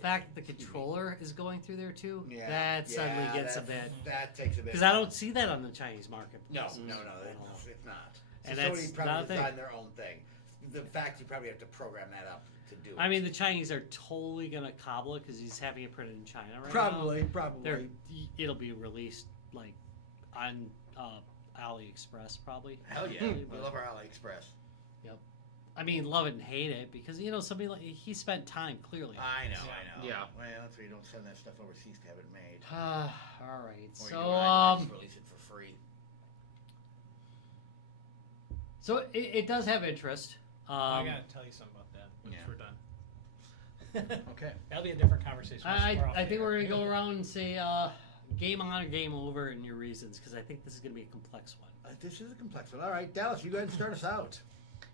fact that the controller is going through there too, Yeah. that suddenly gets a that's- bit. That takes a bit. Because I don't see that on the Chinese market. No, at all. it's not. And So that's somebody not a probably thing. designed their own thing. The fact you probably have to program that up to do it. I mean, the Chinese are totally gonna cobble it because he's having it printed in China right now. probably. It'll be released like on AliExpress probably. Hell yeah, we love our AliExpress. I mean, love it and hate it because somebody like he spent time clearly. I know. Yeah. Well, that's why you don't send that stuff overseas to have it made. All right, Or you so do I just release it for free. so it does have interest. I gotta tell you something about that once Yeah. we're done. Okay. That'll be a different conversation. I think we're gonna go around and say game on or game over and your reasons because I think this is gonna be a complex one. This is a complex one. All right, Dallas, you go ahead and start us out.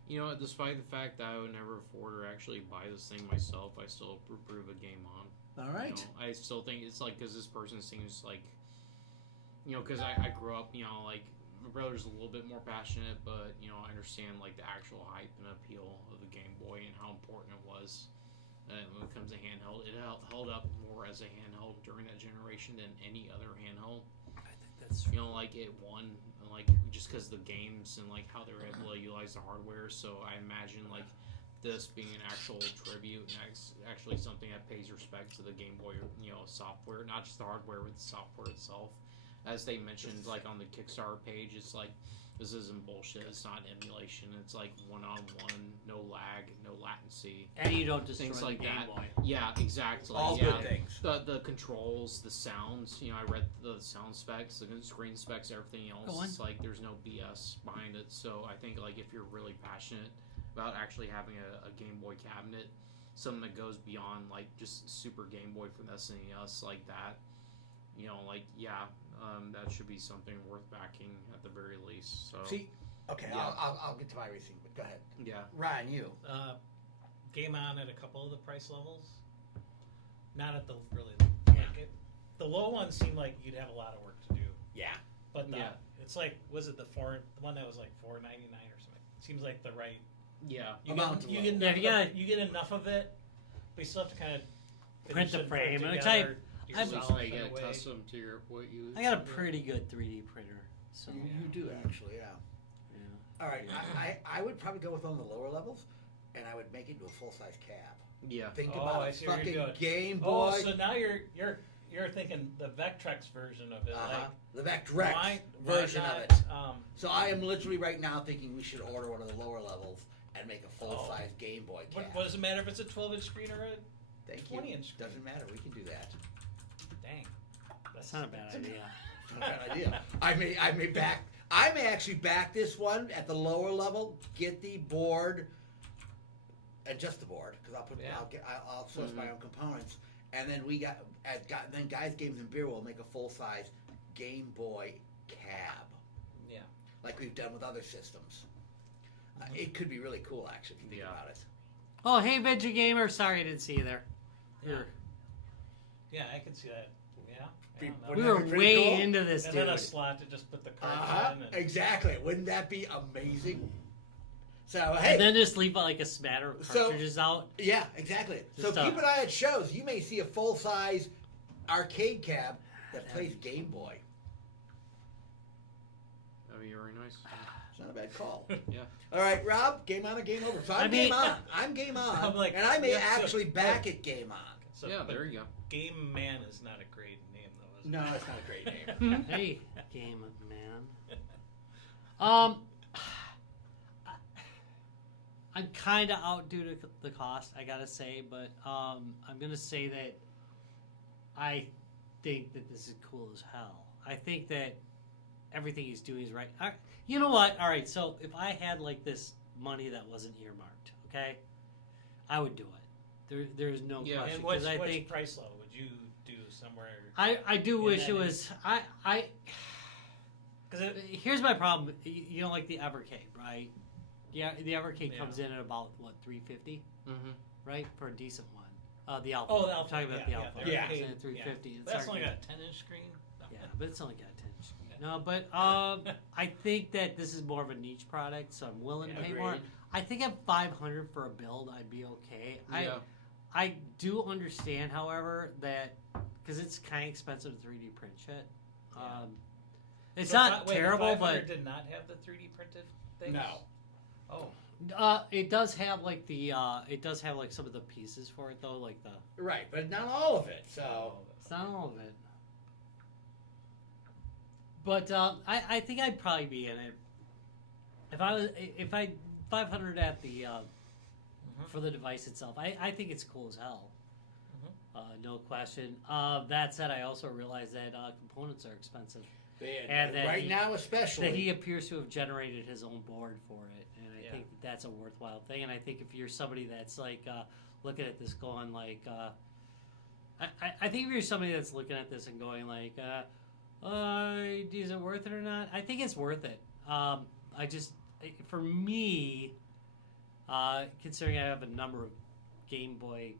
You know what? Despite the fact that I would never afford or actually buy this thing myself, I still approve a game on. All right. You know, I still think it's like because this person seems like, because I grew up, like my brother's a little bit more passionate, but I understand like the actual hype and appeal of the Game Boy and how important it was. When it comes to handheld, it held up more as a handheld during that generation than any other handheld. I think that's Like it won, like just because the games and like how they were able to utilize the hardware. So I imagine like this being an actual tribute and actually something that pays respect to the Game Boy, software, not just the hardware, but the software itself. As they mentioned, like on the Kickstarter page, it's like this isn't bullshit. It's not emulation. It's like one-on-one, no lag, no latency. and you don't destroy Things the like Game that. Boy. Yeah, exactly. All yeah. good things. The controls, the sounds. I read the sound specs, the screen specs, everything else. Go on. It's like there's no BS behind it. So I think like if you're really passionate about actually having a Game Boy cabinet, something that goes beyond like just Super Game Boy from SNES like that, that should be something worth backing at the very least. So See, okay, Yeah. I'll get to my racing, but go ahead. yeah, Ryan, you. Game on at a couple of the price levels. Not at the really like it. The low ones seem like you'd have a lot of work to do. Yeah. But Yeah. it's like the one that was like $4.99 or something. Seems like the right. yeah. You Amount get, of you low. get Yeah, enough. if you gotta- you get enough of it, but you still have to kind of Print the frame, and together. I It's would like yourself in a get way. accustomed to what you. I got a pretty good 3D printer, so You do actually, yeah. yeah. All right, I would probably go with one of the lower levels, and I would make it into a full size cab. Yeah. Think Oh, about I a see where fucking you're going. Game Oh, Boy. so now you're thinking the Vectrex version of it, The Vectrex why version not, of it. Um, So I am literally right now thinking we should order one of the lower levels and make a full size Game Boy cab. what does it matter if it's a 12-inch screen or a Thank 20-inch you. screen? Doesn't matter. We can do that. Dang. That's not a bad idea. Not a bad idea. I may actually back this one at the lower level. Get the board, and just the board, because I'll source my own components, and then then Guys Games and Beer will make a full size Game Boy cab, Yeah. like we've done with other systems. It could be really cool, actually, if you think about it. Oh, hey, Veggie Gamer. Sorry I didn't see you there. Yeah, I can see that. Yeah. I don't know. Wouldn't We that were be pretty way cool? into this, And dude. then a slot to just put the cards in. And, Exactly. Wouldn't that be amazing? So, hey. And then just leave like a smatter of cartridges out. Yeah, exactly. Just, So keep an eye at shows. You may see a full-size arcade cab that plays Game Boy. That'd be very nice. It's not a bad call. Yeah. All right, Rob, game on or game over? So I'm I mean- game on. I'm game on. I'm like, and I may yeah, so- actually back it game on. so, Yeah, but there you go. Game Man is not a great name, though, is it? No, it's not a great name. Hey, game man. I'm kind of out due to the cost, I gotta say, but I'm gonna say that I think that this is cool as hell. I think that everything he's doing is right. You know what? All right, so if I had like this money that wasn't earmarked, okay, I would do it. There's no Yeah, question. And which 'cause I think price level would you do somewhere? I do in wish that it was I. Because Here's my problem. You don't like the Evercade, right? Yeah, the Evercade comes in at about what $350, Mm-hmm. right, for a decent one. The Alpha. Oh, the I'm Alpha, talking about the Alpha. yeah. It's at $350. that's only got a 10-inch screen. Yeah, but it's only got a 10 screen. No, but I think that this is more of a niche product, so I'm willing to pay more. Agreed. I think at $500 for a build, I'd be okay. Yeah. I do understand, however, that because it's kind of expensive to 3D print shit. Yeah. It's So not the terrible, 500 but did not have the 3D printed things? No. Oh. it does have like some of the pieces for it though, like the. Right, but not all of it. So It's not all of it. But I think I'd probably be in it if I 500 at the for the device itself. I think it's cool as hell. No question. That said, I also realize that components are expensive. And that right he- now, especially. That he appears to have generated his own board for it, and I Yeah. think that's a worthwhile thing. And I think if you're somebody that's like looking at this, going like, I think if you're somebody that's looking at this and going like, is it worth it or not? I think it's worth it. For me, considering I have a number of Game Boy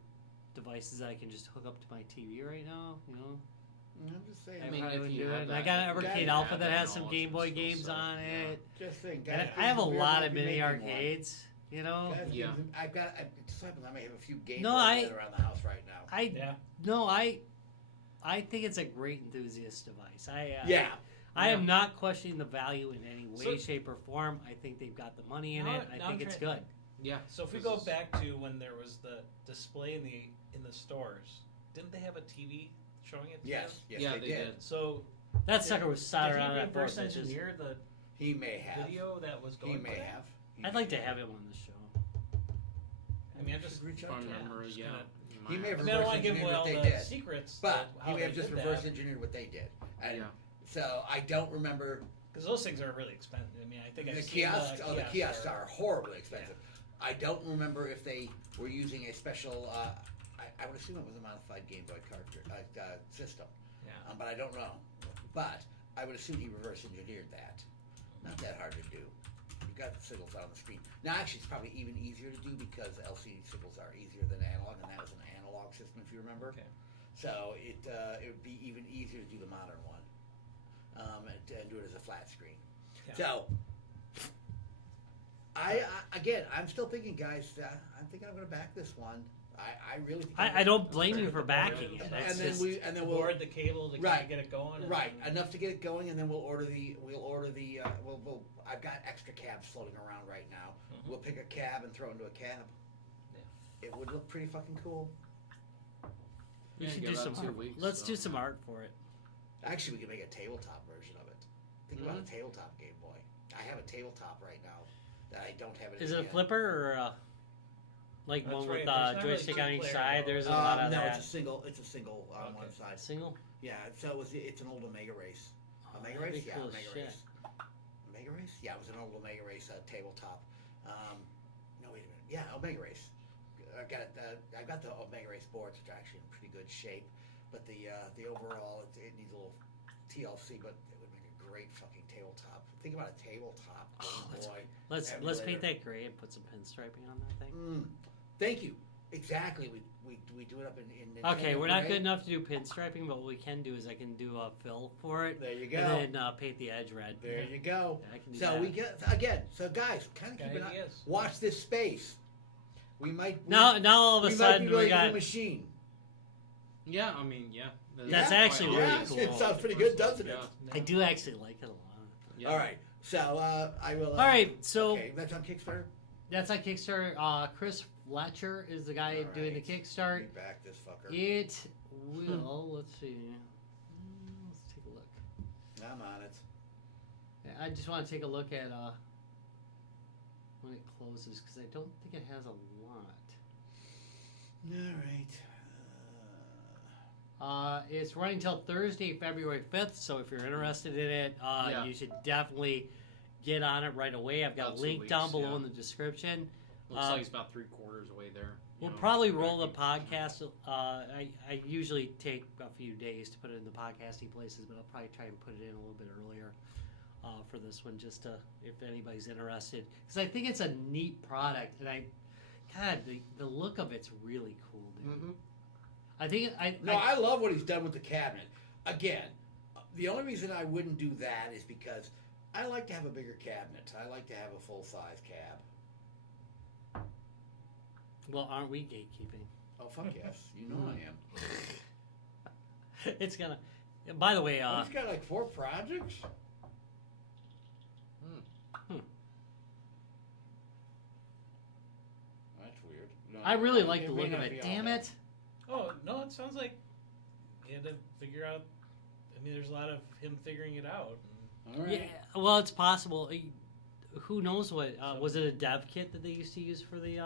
devices that I can just hook up to my TV right now, you know. I'm just saying. I mean, probably if would you do have it. that- I got an you Evercade gotta Alpha have that that has some knowledge, Game Boy it's still games safe, on yeah. it. Just think. And Guys I have a Games and Beer lot might of be mini making one. arcades, you know. Guys Yeah. Games and- I've got. It just happens I may have a few Game No, Boys I- that are around the house right now. I think it's a great enthusiast device. Yeah. I am not questioning the value in any way, So- shape, or form. I think they've got the money in Now- it. I now think I'm it's trying- good. Yeah. So if we this go is- back to when there was the display in the stores, didn't they have a TV showing it? to Yes. you? Yes, Yeah, they they did. did. So That sucker was soldered did on he that board. reverse Bitches. engineer the He may have. video that was He going? may to have. He I'd may like to have him on the show. I mean, I just reach If out I to him. remember, just yeah. kinda- He may have I mean, I don't want to give reverse away all engineered the what they did. secrets, But how he may they have just did reverse that. engineered what they did. And Yeah. so I don't remember Because those things are really expensive. I mean, I think the I've seen kiosks. The kiosks are- are horribly expensive. I don't remember if they were using a special. I would assume it was a modified Game Boy cartridge system, Yeah. but I don't know. But I would assume he reverse engineered that. Not that hard to do. You've got the signals on the screen. Now, actually, it's probably even easier to do because LCD signals are easier than analog, and that was an analog system, if you remember. Okay. So it would be even easier to do the modern one, and do it as a flat screen. Yeah. So, I'm still thinking, guys. I'm thinking I'm going to back this one. I really think I don't blame you for backing it. And That's then just, we'll board the cable to Right. get it going. right enough to get it going, and then we'll order the I've got extra cabs floating around right now. Mhm. We'll pick a cab and throw it into a cab. It would look pretty fucking cool. we Yeah, should give do that some 2 art. weeks, Let's so. do some art for it. Actually, we could make a tabletop version of it. Think about a Mm-hmm. tabletop Game Boy. I have a tabletop right now that I don't have it. Is in it a yet. flipper or like That's one right, with there's not really joystick on each two-player side? though. There's a lot of no, that. it's a single. It's a single on Okay. one side. Single? Yeah, so it's an old Omega Race. Omega that'd Race, be yeah, cool as Omega shit. Race. Omega Race, yeah, it was an old Omega Race tabletop. No, wait a minute, yeah, Omega Race. I got the Omega Race boards, which are actually in pretty good shape, but the overall it needs a little TLC, but it would make a great fucking tabletop. Think about a tabletop Game Boy. Let's emulator. paint that gray and put some pinstriping on that thing. Thank you. Exactly. We do it up in Okay, Nintendo we're not gray. good enough to do pinstriping, but what we can do is I can do a fill for it. There you go. And then paint the edge red. There you go. Yeah, I can do So that. we get again. So guys, kind of Got keep an eye. ideas. Watch this space. We might Now all of a we sudden might be we building a got. new machine. Yeah, I mean, yeah. That's quite actually really obvious. cool. It sounds pretty good, doesn't it? Yeah. I do actually like it a lot. Yeah. All right. So I will. All right, so okay, that's on Kickstarter. that's on Kickstarter. Chris Fletcher is the guy All doing the right. Kickstart. Let me back this fucker. It will. Let's see. Let's take a look. I'm on it. I just want to take a look at when it closes because I don't think it has a lot. All right. It's running till Thursday, February 5th. So if you're interested in it, Yeah. you should definitely get on it right away. I've got About a 2 link weeks, down below yeah. in the description. Looks like it's about 3/4 away there. We'll probably roll the podcast. I usually take a few days to put it in the podcasting places, but I'll probably try and put it in a little bit earlier for this one, just to if anybody's interested. Because I think it's a neat product, and the look of it's really cool, dude. Mm-hmm. I think I love what he's done with the cabinet. Again, the only reason I wouldn't do that is because I like to have a bigger cabinet. I like to have a full size cab. well, aren't we gatekeeping? Oh fuck yes, you know I am. It's gonna. By the way, He's got like 4 projects. That's weird. No, I really it like the may look of not it. be all Damn that. it! Oh no, it sounds like he had to figure out. I mean, there's a lot of him figuring it out. All right. Yeah, well, it's possible. Who knows what? Was it a dev kit that they used to use for the?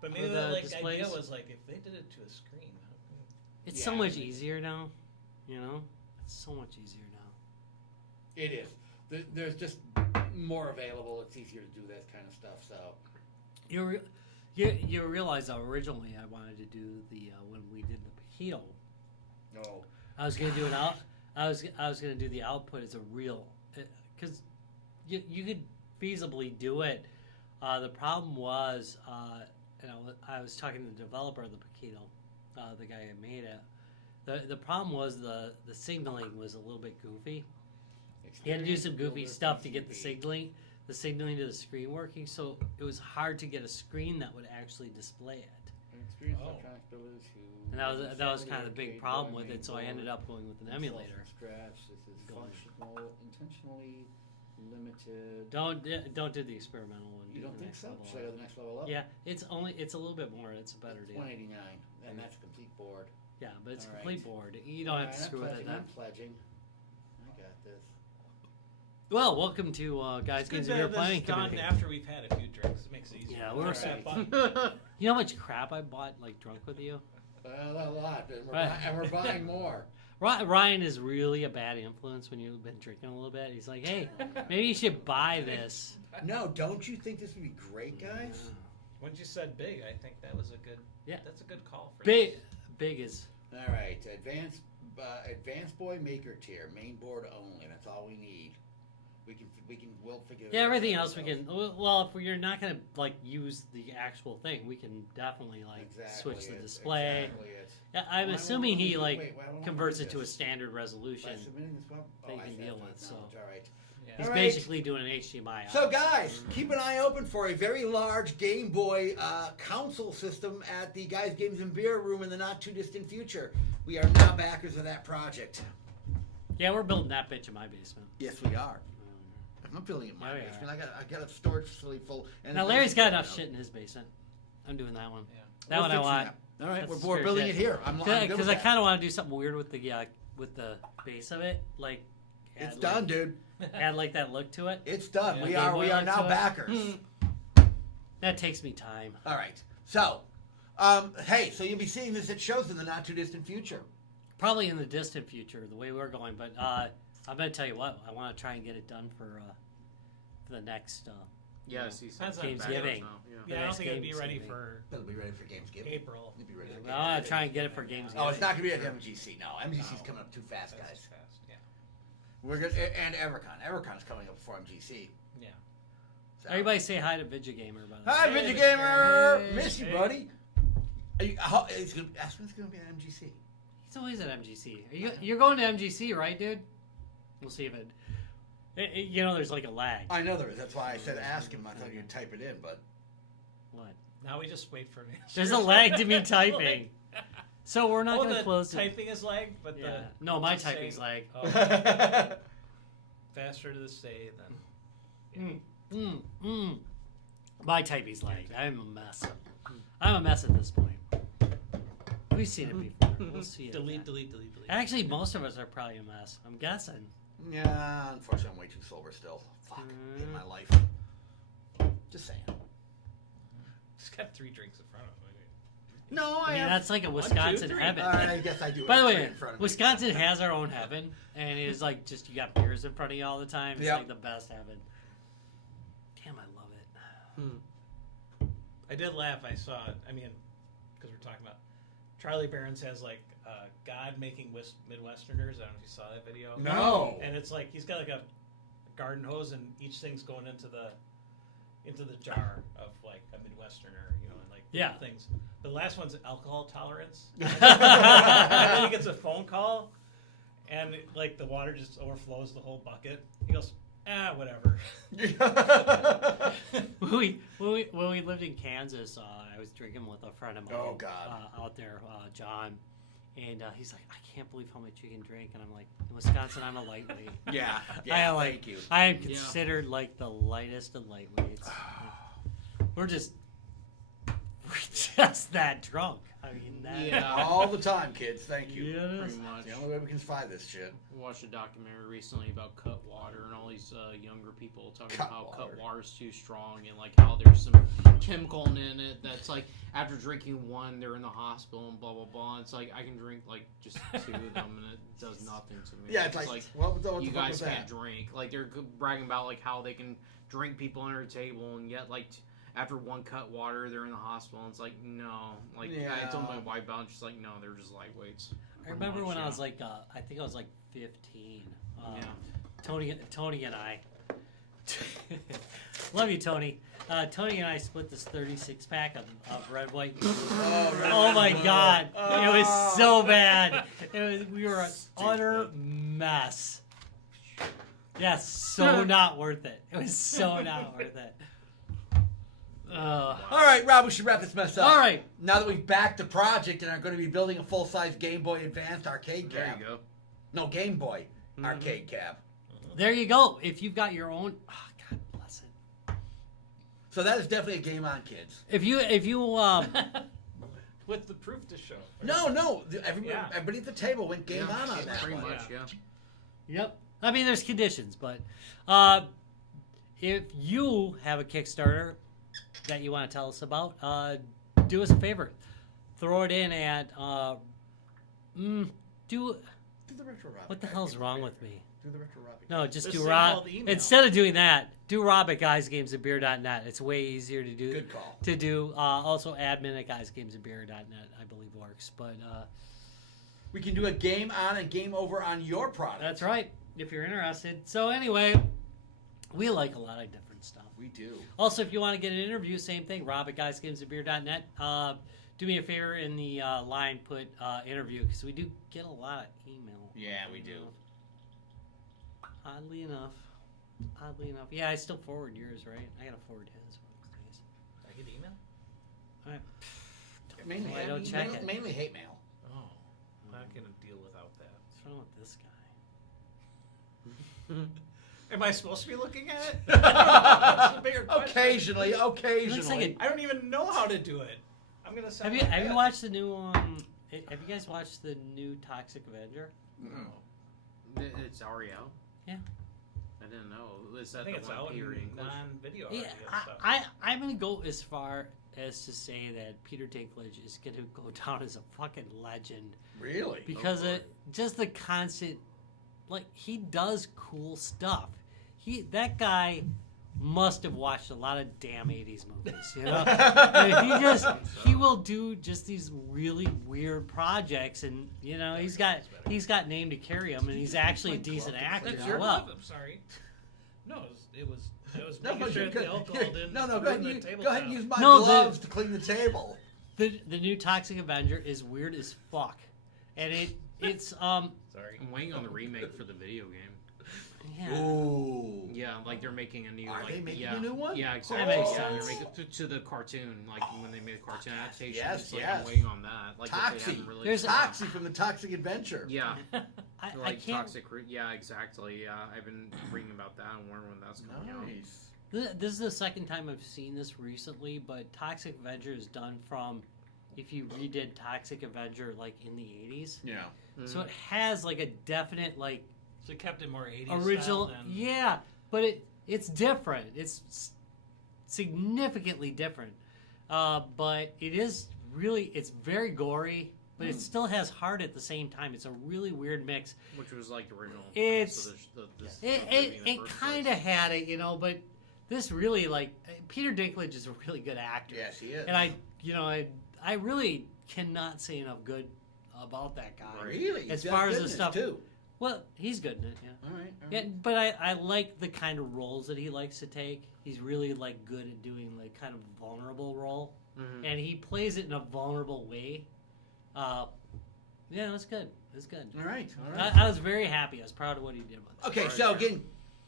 But For maybe the the displays? idea was like if they did it to a screen. It's Yeah, so much maybe. easier now. You know, it's so much easier now. It is. There's just more available. It's easier to do that kind of stuff. So You realize though, originally I wanted to do the when we did the Paquito, no. I was gonna do an out. I was gonna do the output as a real, because you could feasibly do it. The problem was, I was talking to the developer of the Paquito, the guy who made it. The problem was the signaling was a little bit goofy. He had to do some goofy stuff to get the signaling to the screen working, so it was hard to get a screen that would actually display it. Experience Oh. electronic abilities who- And that was kind of the big Arcade problem Boy with made it, so I ended up going with an installed emulator. From scratch. This is Going. functional, intentionally limited. Don't do the experimental one. You do don't the think next so? level Should I up. go the next level up? Yeah, it's a little bit more. It's a better It's deal. $189, and that's a complete board. Yeah, but it's a All complete right. board. You don't have to Alright, screw with it. I'm Then. pledging. I got this. Well, welcome to Guys It's good Games that Beer this Planning is done Committee. after we've had a few drinks. It makes it easier. Yeah, to we're press so- that button. You know how much crap I bought, like drunk with you? A lot, and Right. we're buying more. Ryan is really a bad influence when you've been drinking a little bit. He's like, hey, maybe you should buy this. No, don't you think this would be great, guys? When you said big, I think that was a good. Yeah. That's a good call for you. Big is. All right, advanced boy maker tier, main board only. That's all we need. We'll figure. Yeah, it out everything else we ourselves. can. Well, if you're not gonna like use the actual thing, we can definitely like Exactly switch the it, display. Exactly it. Yeah, I'm Why assuming won't he we- like wait, why won't we converts do it to a this? standard By resolution. submitting this one, that you I can see deal that with, knowledge. so. All right. He's All right. basically doing an HDMI. So, guys, keep an eye open for a very large Game Boy console system at the Guys Games and Beer room in the not too distant future. We are now backers of that project. Yeah, we're building that bitch in my basement. Yes, we are. I'm not building it in my Oh, yeah. basement. I got a storage facility full. And Now Larry's got enough shit in his basement. I'm doing that one. Yeah. That one I want. All right, That's we're building shit. it here. I'm good Because with I that. kind of want to do something weird with the base of it, like It's add, done, dude. Add like that look to it. It's done. Yeah. We are now to it. backers. That takes me time. All right. So, hey, so you'll be seeing this at shows in the not too distant future. Probably in the distant future, the way we're going. But I'm gonna tell you what, I want to try and get it done for the next. Yeah, I see some Depends on Games backers giving. now, Yeah, I The don't next think it'd be game's ready gonna be- for It'll be ready for Gamesgiving. April. It'll be ready for I want to try and get it for games. Oh, it's Giving. not gonna be at MGC. No, MGC's coming up too fast, That's guys. fast. Yeah. We're good. And Evercon. Evercon's coming up before MGC. Yeah. So. Everybody say hi to Vidjagamer, by the way. Hi, Hey, Video Gamer. Hey. Miss you, Hey. buddy. Aspen's gonna be at MGC. He's always at MGC. You're going to MGC, right, dude? We'll see if it. You know, there's like a lag. I know there is. That's why I said ask him. I thought you'd type it in, but What? Now we just wait for an answer. There's a lag to me typing. So we're not going to the close it. typing is lagged, but Yeah. No, my just typing's saying- lag. Oh, faster to say than. My typing's lag. I'm a mess. I'm a mess at this point. We've seen it before. We'll see it. Delete, again. delete, delete, delete. Actually, most of us are probably a mess. I'm guessing. yeah, unfortunately, I'm way too sober still. Fuck, in my life. Just saying. Just got 3 drinks in front of me. No, I mean, that's like a Wisconsin three. heaven. I guess I do. By the have way, three in front of me. Wisconsin has our own heaven, and it's like just you got beers in front of you all the time. It's Yep. like the best heaven. Damn, I love it. I did laugh. I saw it. I mean, because we're talking about Charlie Barron's has like God making Midwesterners. I don't know if you saw that video. No. And it's like he's got like a garden hose, and each thing's going into the jar of like a Midwesterner, you know, and like Yeah. things. The last one's alcohol tolerance. And then he gets a phone call, and like the water just overflows the whole bucket. He goes, whatever. When we lived in Kansas, I was drinking with a friend of mine. Oh, God. Out there, John, and he's like, "I can't believe how much you can drink," and I'm like, "In Wisconsin, I'm a lightweight." yeah. I Yeah. like. Thank you. I am considered like the lightest of lightweights. We're just that drunk. I mean, that. Yeah. All the time, kids. Thank you. Yes. Pretty much. The only way we can survive this shit. Watched a documentary recently about cut water and all these younger people talking Cut about how water. cut water's too strong and like how there's some chemical in it that's like after drinking one they're in the hospital and blah blah blah. It's like I can drink like just 2 of them and it does nothing to me. Yeah, it's like, what the you fuck guys was can't that? drink. Like they're bragging about like how they can drink people under a table and yet like after one cut water they're in the hospital and it's like no. Like I told my wife about it, she's like no, they're just lightweights. I remember when I Yeah. was like, I think I was like 15. Yeah. Tony and I. Love you, Tony. Tony and I split this 36 pack of red, white, and blue. Oh my God! It was so bad. We were an utter mess. Yeah, so not worth it. It was so not worth it. All right, Rob, we should wrap this mess up. All right. Now that we've backed the project and are going to be building a full-size Game Boy Advanced arcade There cab. you go. No, Game Boy arcade cab. There you go. If you've got your own, God bless it. So that is definitely a game on, kids. If you With the proof to show. No. Everybody, Yeah. everybody at the table went game Yeah, on that pretty one. much, yeah. Yep. I mean, there's conditions, but if you have a Kickstarter that you want to tell us about, do us a favor. Throw it in at Do the retro Rob. what the hell's wrong with me? Do the retro Rob. No, just This do thing Rob. called email. Instead of doing that, do Rob at guysgamesandbeer.net. It's way easier to do. Good call. To do. Also, admin at guysgamesandbeer.net, I believe works. But We can do a game on and game over on your product. that's right. If you're interested. So anyway, we like a lot of different stuff. We do. Also, if you want to get an interview, same thing. Rob at guysgamesandbeer.net. Do me a favor in the line, put interview, because we do get a lot of email. Yeah, we do. Oddly enough. Oddly enough, yeah, I still forward yours, right? I gotta forward his one of these I get email? days. Mainly, I don't check it. mainly hate mail. Oh, I'm not gonna deal without that. What's wrong with this guy? Am I supposed to be looking at it? That's a bigger question. Occasionally. Looks like a I don't even know how to do it. I'm gonna. Have you watched the new have you guys watched the new Toxic Avenger? No. It's already out. Yeah. I didn't know. Is that I think the it's one out Peter in English? non-video. Yeah, already and stuff. I'm gonna go as far as to say that Peter Dinklage is gonna go down as a fucking legend Really? because boy. of just the constant, like he does cool stuff. That guy must have watched a lot of damn 80s movies, you know? And he will do just these really weird projects, and you know he's got name to carry him, and he's actually a decent actor That's as your well. glove. I'm sorry. No, it was No, making sure that the alcohol didn't. no, go ruin ahead, the and table go ahead and top. use my No, gloves to clean the table. The new Toxic Avenger is weird as fuck, and it's Sorry. I'm waiting on the remake for the video game. yeah. Ooh. Yeah, like they're making a new. Are like, they making yeah, a new one? Yeah, exactly. That makes yeah, sense. they're making to the cartoon, like when they made a cartoon adaptation. yes, it's like yes. I'm waiting on that. Like if they Toxie. haven't really. There's Toxic from the Toxic Adventure. Yeah, I like can't. toxic. Yeah, exactly. Yeah, I've been reading about that and wondering when that's coming out. Nice. This is the second time I've seen this recently, but Toxic Avenger is done from if you redid Toxic Avenger like in the 80s. Yeah. So it has like a definite like So it kept it more 80s original, style than... yeah, but it's different. It's significantly different, but it's very gory, but it still has heart at the same time. It's a really weird mix. Which was like the original. It's- premise of this It movie in the first kind of place. had it, you know, but this really like Peter Dinklage is a really good actor, Yes, he is. and I really cannot say enough good about that guy. Really? As He's far got as the goodness, stuff, too. well, he's good in it, yeah. All right. Yeah, but I like the kind of roles that he likes to take. He's really like good at doing like kind of vulnerable role, Mhm. and he plays it in a vulnerable way. Yeah, it was good. It was good. All right. All right. I was very happy. I was proud of what he did with it. Okay, so again,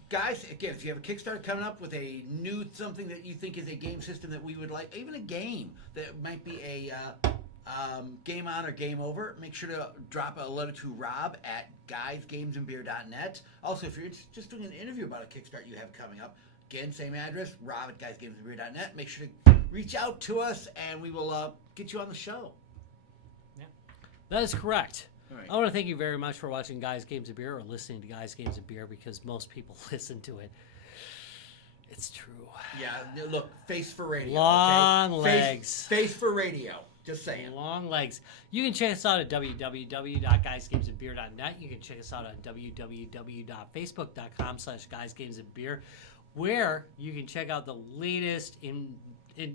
guys, if you have a Kickstarter coming up with a new something that you think is a game system that we would like, even a game that might be a game on or game over, make sure to drop a letter to Rob at guysgamesandbeer.net. Also, if you're just doing an interview about a Kickstarter you have coming up, again, same address, Rob at guysgamesandbeer.net. Make sure to reach out to us, and we will get you on the show. That is correct. All right. I want to thank you very much for watching Guys Games of Beer or listening to Guys Games of Beer because most people listen to it. It's true. Yeah, look, face for radio. Long okay? legs. Face for radio. Just saying. Long legs. You can check us out at www.guysgamesandbeer.net. You can check us out on www.facebook.com/guysgamesandbeer, where you can check out the latest in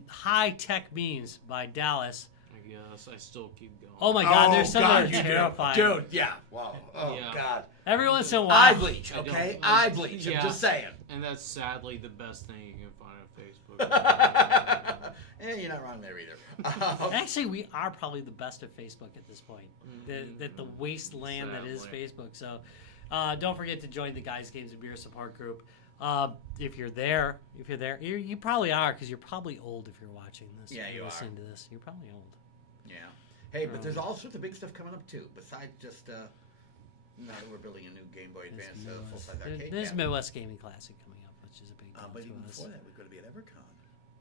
high-tech memes by Dallas. I guess I still keep going. Oh my God, there's some that are you do. terrifying. Dude, yeah. Wow. Oh, Yeah. God. Every once in a Eye while. bleach, I don't- okay? I- Eye bleach. yeah. I'm just saying. And that's sadly the best thing you can find on Facebook. You're not wrong there either. Actually, we are probably the best at Facebook at this point. The wasteland that is Sadly. Facebook. So don't forget to join the Guys Games and Beer support group. If you're there, you probably are because you're probably old if you're watching this. Yeah, or you are. listening to this. You're probably old. Yeah. Hey, but there's all sorts of big stuff coming up too. Besides just now that we're building a new Game Boy Advance full-size arcade. There's cabinet. Midwest Gaming Classic coming up, which is a big deal But to even us. before that, we're going to be at EverCon.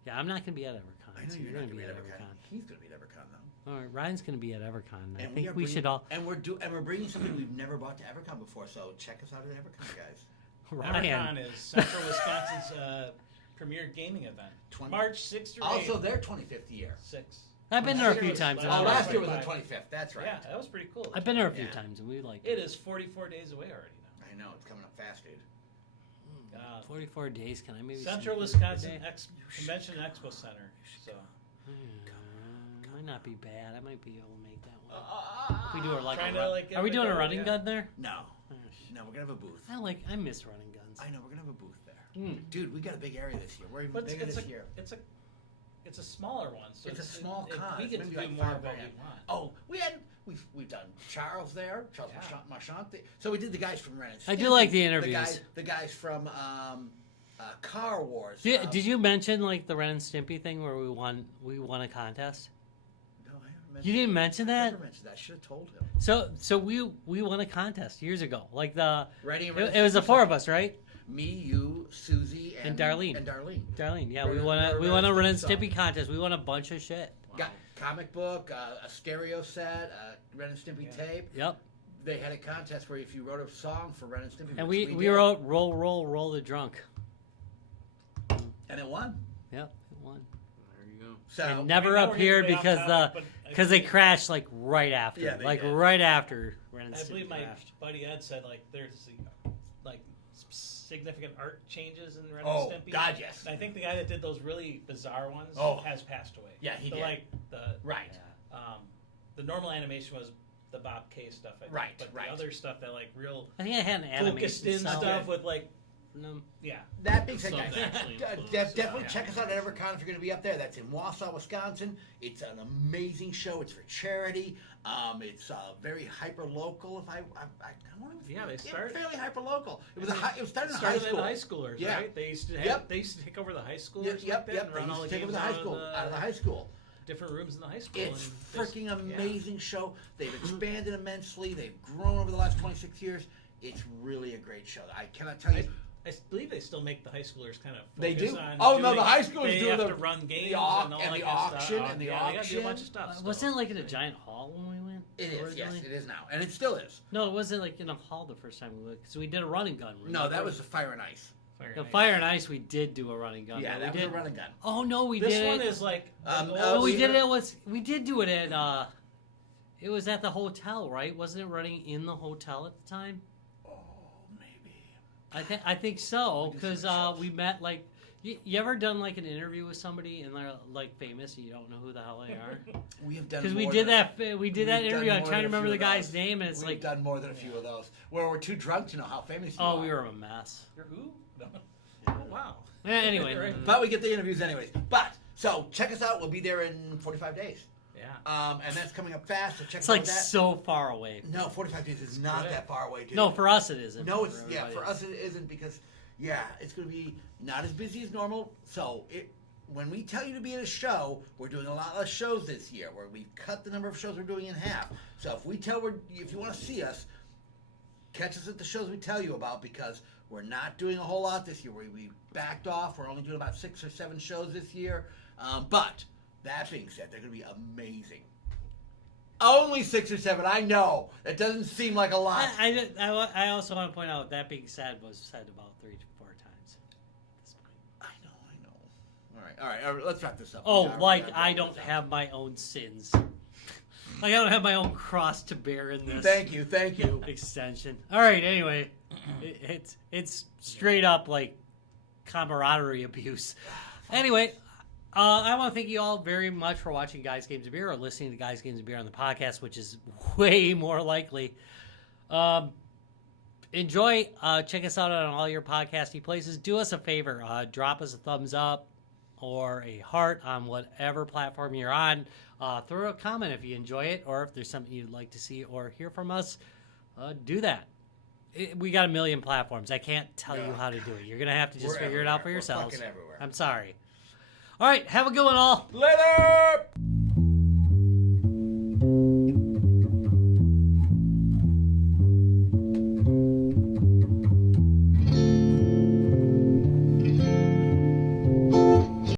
Yeah, I'm not going to be at EverCon. I know so you're not gonna going to be at EverCon. He's going to be at EverCon though. All right, Ryan's going to be at EverCon. I And think are we should bringing- all. And we're bringing something we've never brought to EverCon before. So check us out at EverCon, guys. Ryan. EverCon is Central Wisconsin's premier gaming event. 20 March 6th through 8th. Also, their 25th year. 6. I've been there a Last few year was- times. and last I Oh, like last it. year was the 25. 25th. That's right. Yeah, that was pretty cool. I've been there a few Yeah. times, and we like It is 44 days away already now. I know it's coming up fast, dude. 44 days. Can I maybe? Central sneak Wisconsin in for a day? Convention and Expo Center. So Might not be bad. I might be able to make that one. If we do our like, Trying to, like, are we get doing a going, running yeah. gun there? No, no, we're gonna have a booth. I miss running guns. I know we're gonna have a booth there, Mm. dude. We got a big area this year. We're even but bigger this year. it's a It's a smaller one, so It's a small con. We It's get to maybe do like more 5 of what we grand. want. Oh, we've done Charles there, Charles Yeah. Marchand. So we did the guys from Ren and I do Stimpy, like the interviews. The guys from Car Wars. Did you mention like the Ren and Stimpy thing where we won a contest? No, I haven't mentioned. You didn't mention I that? never mentioned that. I should have told him. So we won a contest years ago. Like Ready and Ren it was the and 4 of Stimpy. us, right? Me, you, Susie, and Darlene. Darlene, yeah, we won a Ren and Stimpy contest. We won a bunch of shit. Got comic book, a stereo set, a Ren and Stimpy tape. Yep. They had a contest where if you wrote a song for Ren and Stimpy, And which we did, wrote roll the drunk. and it won. Yep, it won. There you go. So It never I know we're appeared getting way because off topic, but I because they believe- crashed like right after. Yeah, they like did. right after Ren and I Stimpy believe my crashed. buddy Ed said like there's like significant art changes in Ren Oh, and Stimpy. God, yes. And I think the guy that did those really bizarre ones Oh. has passed away. Yeah, he So, did. Like the Right. the normal animation was the Bob K stuff. I think. Right, But right. the other stuff that like real I think I had an animation focused in style. stuff with like No. yeah. That being said, Something guys, actually influenced definitely it. check us out at EverCon if you're going to be up there. That's in Wausau, Wisconsin. It's an amazing show. It's for charity. It's very hyper local. If I want to, Yeah, they started- fairly hyper local. It was it was started in high Started in school. high schoolers, Yeah. right? They used to have, Yep. they used to take over the high schoolers. Yep, like yep, that yep. and They run used all to the take over games the high school, out of the high school. different rooms in the high school. It's and freaking yeah. amazing show. They've expanded immensely. They've grown over the last 26 years. It's really a great show. I cannot tell you. I believe they still make the high schoolers kind of. They focus do? on Oh, no, doing- the high schoolers they do have the- to run games the au- and all and that the kind of auction stuff. and the yeah, they got to do a auction. bunch of stuff. still. Wasn't it like in a giant hall when we went? It is, yes, originally? it is now. And it still is. No, it wasn't like in a hall the first time we went because we did a running gun. No, that remember? was the Fire and Ice. Fire The Night. Fire and Ice. We did do a running gun. Yeah, but that we was a did. running gun. Oh no, we This did. one is like. No, we we- did it. We did do it at. It was at the hotel, right? Wasn't it running in the hotel at the time? Oh, maybe. I think so We did because some shows. we met like. You ever done like an interview with somebody and they're like famous and you don't know who the hell they are? We have done Because we more did than- that. We did we've that done interview. I'm more trying to than a remember few the of guy's those. name, and it's We've like, done more than a few of those where we're too drunk to know how famous you oh, are. we were a mess. You're who? No. Oh, wow. Anyway, Right. But we get the interviews anyways. But so check us out. We'll be there in 45 days. Yeah. And that's coming up fast. So check it's us out like with that. so far away. No, 45 days is not good. that far away, dude. No, for us it isn't. No, but it's for yeah. everybody For else. us, it isn't because it's going to be not as busy as normal. So when we tell you to be at a show, we're doing a lot less shows this year. Where we've cut the number of shows we're doing in half. So if you want to see us, catch us at the shows we tell you about because we're not doing a whole lot this year. We backed off. We're only doing about 6 or 7 shows this year. But that being said, they're going to be amazing. Only 6 or 7. I know that doesn't seem like a lot. I also want to point out that being said was said about 3 to 4 times. at this point. I know. All right. Let's wrap this up. Oh, We like gotta I wrap don't this up. have my own sins. Like I don't have my own cross to bear in this Thank you. extension. All right. Anyway, it's straight up like camaraderie abuse. Anyway. I want to thank you all very much for watching Guys Games of Beer or listening to Guys Games of Beer on the podcast, which is way more likely. Enjoy. Check us out on all your podcasty places. Do us a favor. Drop us a thumbs up or a heart on whatever platform you're on. Throw a comment if you enjoy it or if there's something you'd like to see or hear from us. Do that. We got a million platforms. I can't tell you how to do it. You're going to have to just We're figure it out for everywhere. We're yourselves. fucking everywhere. I'm sorry. All right. Have a good one, all. Later!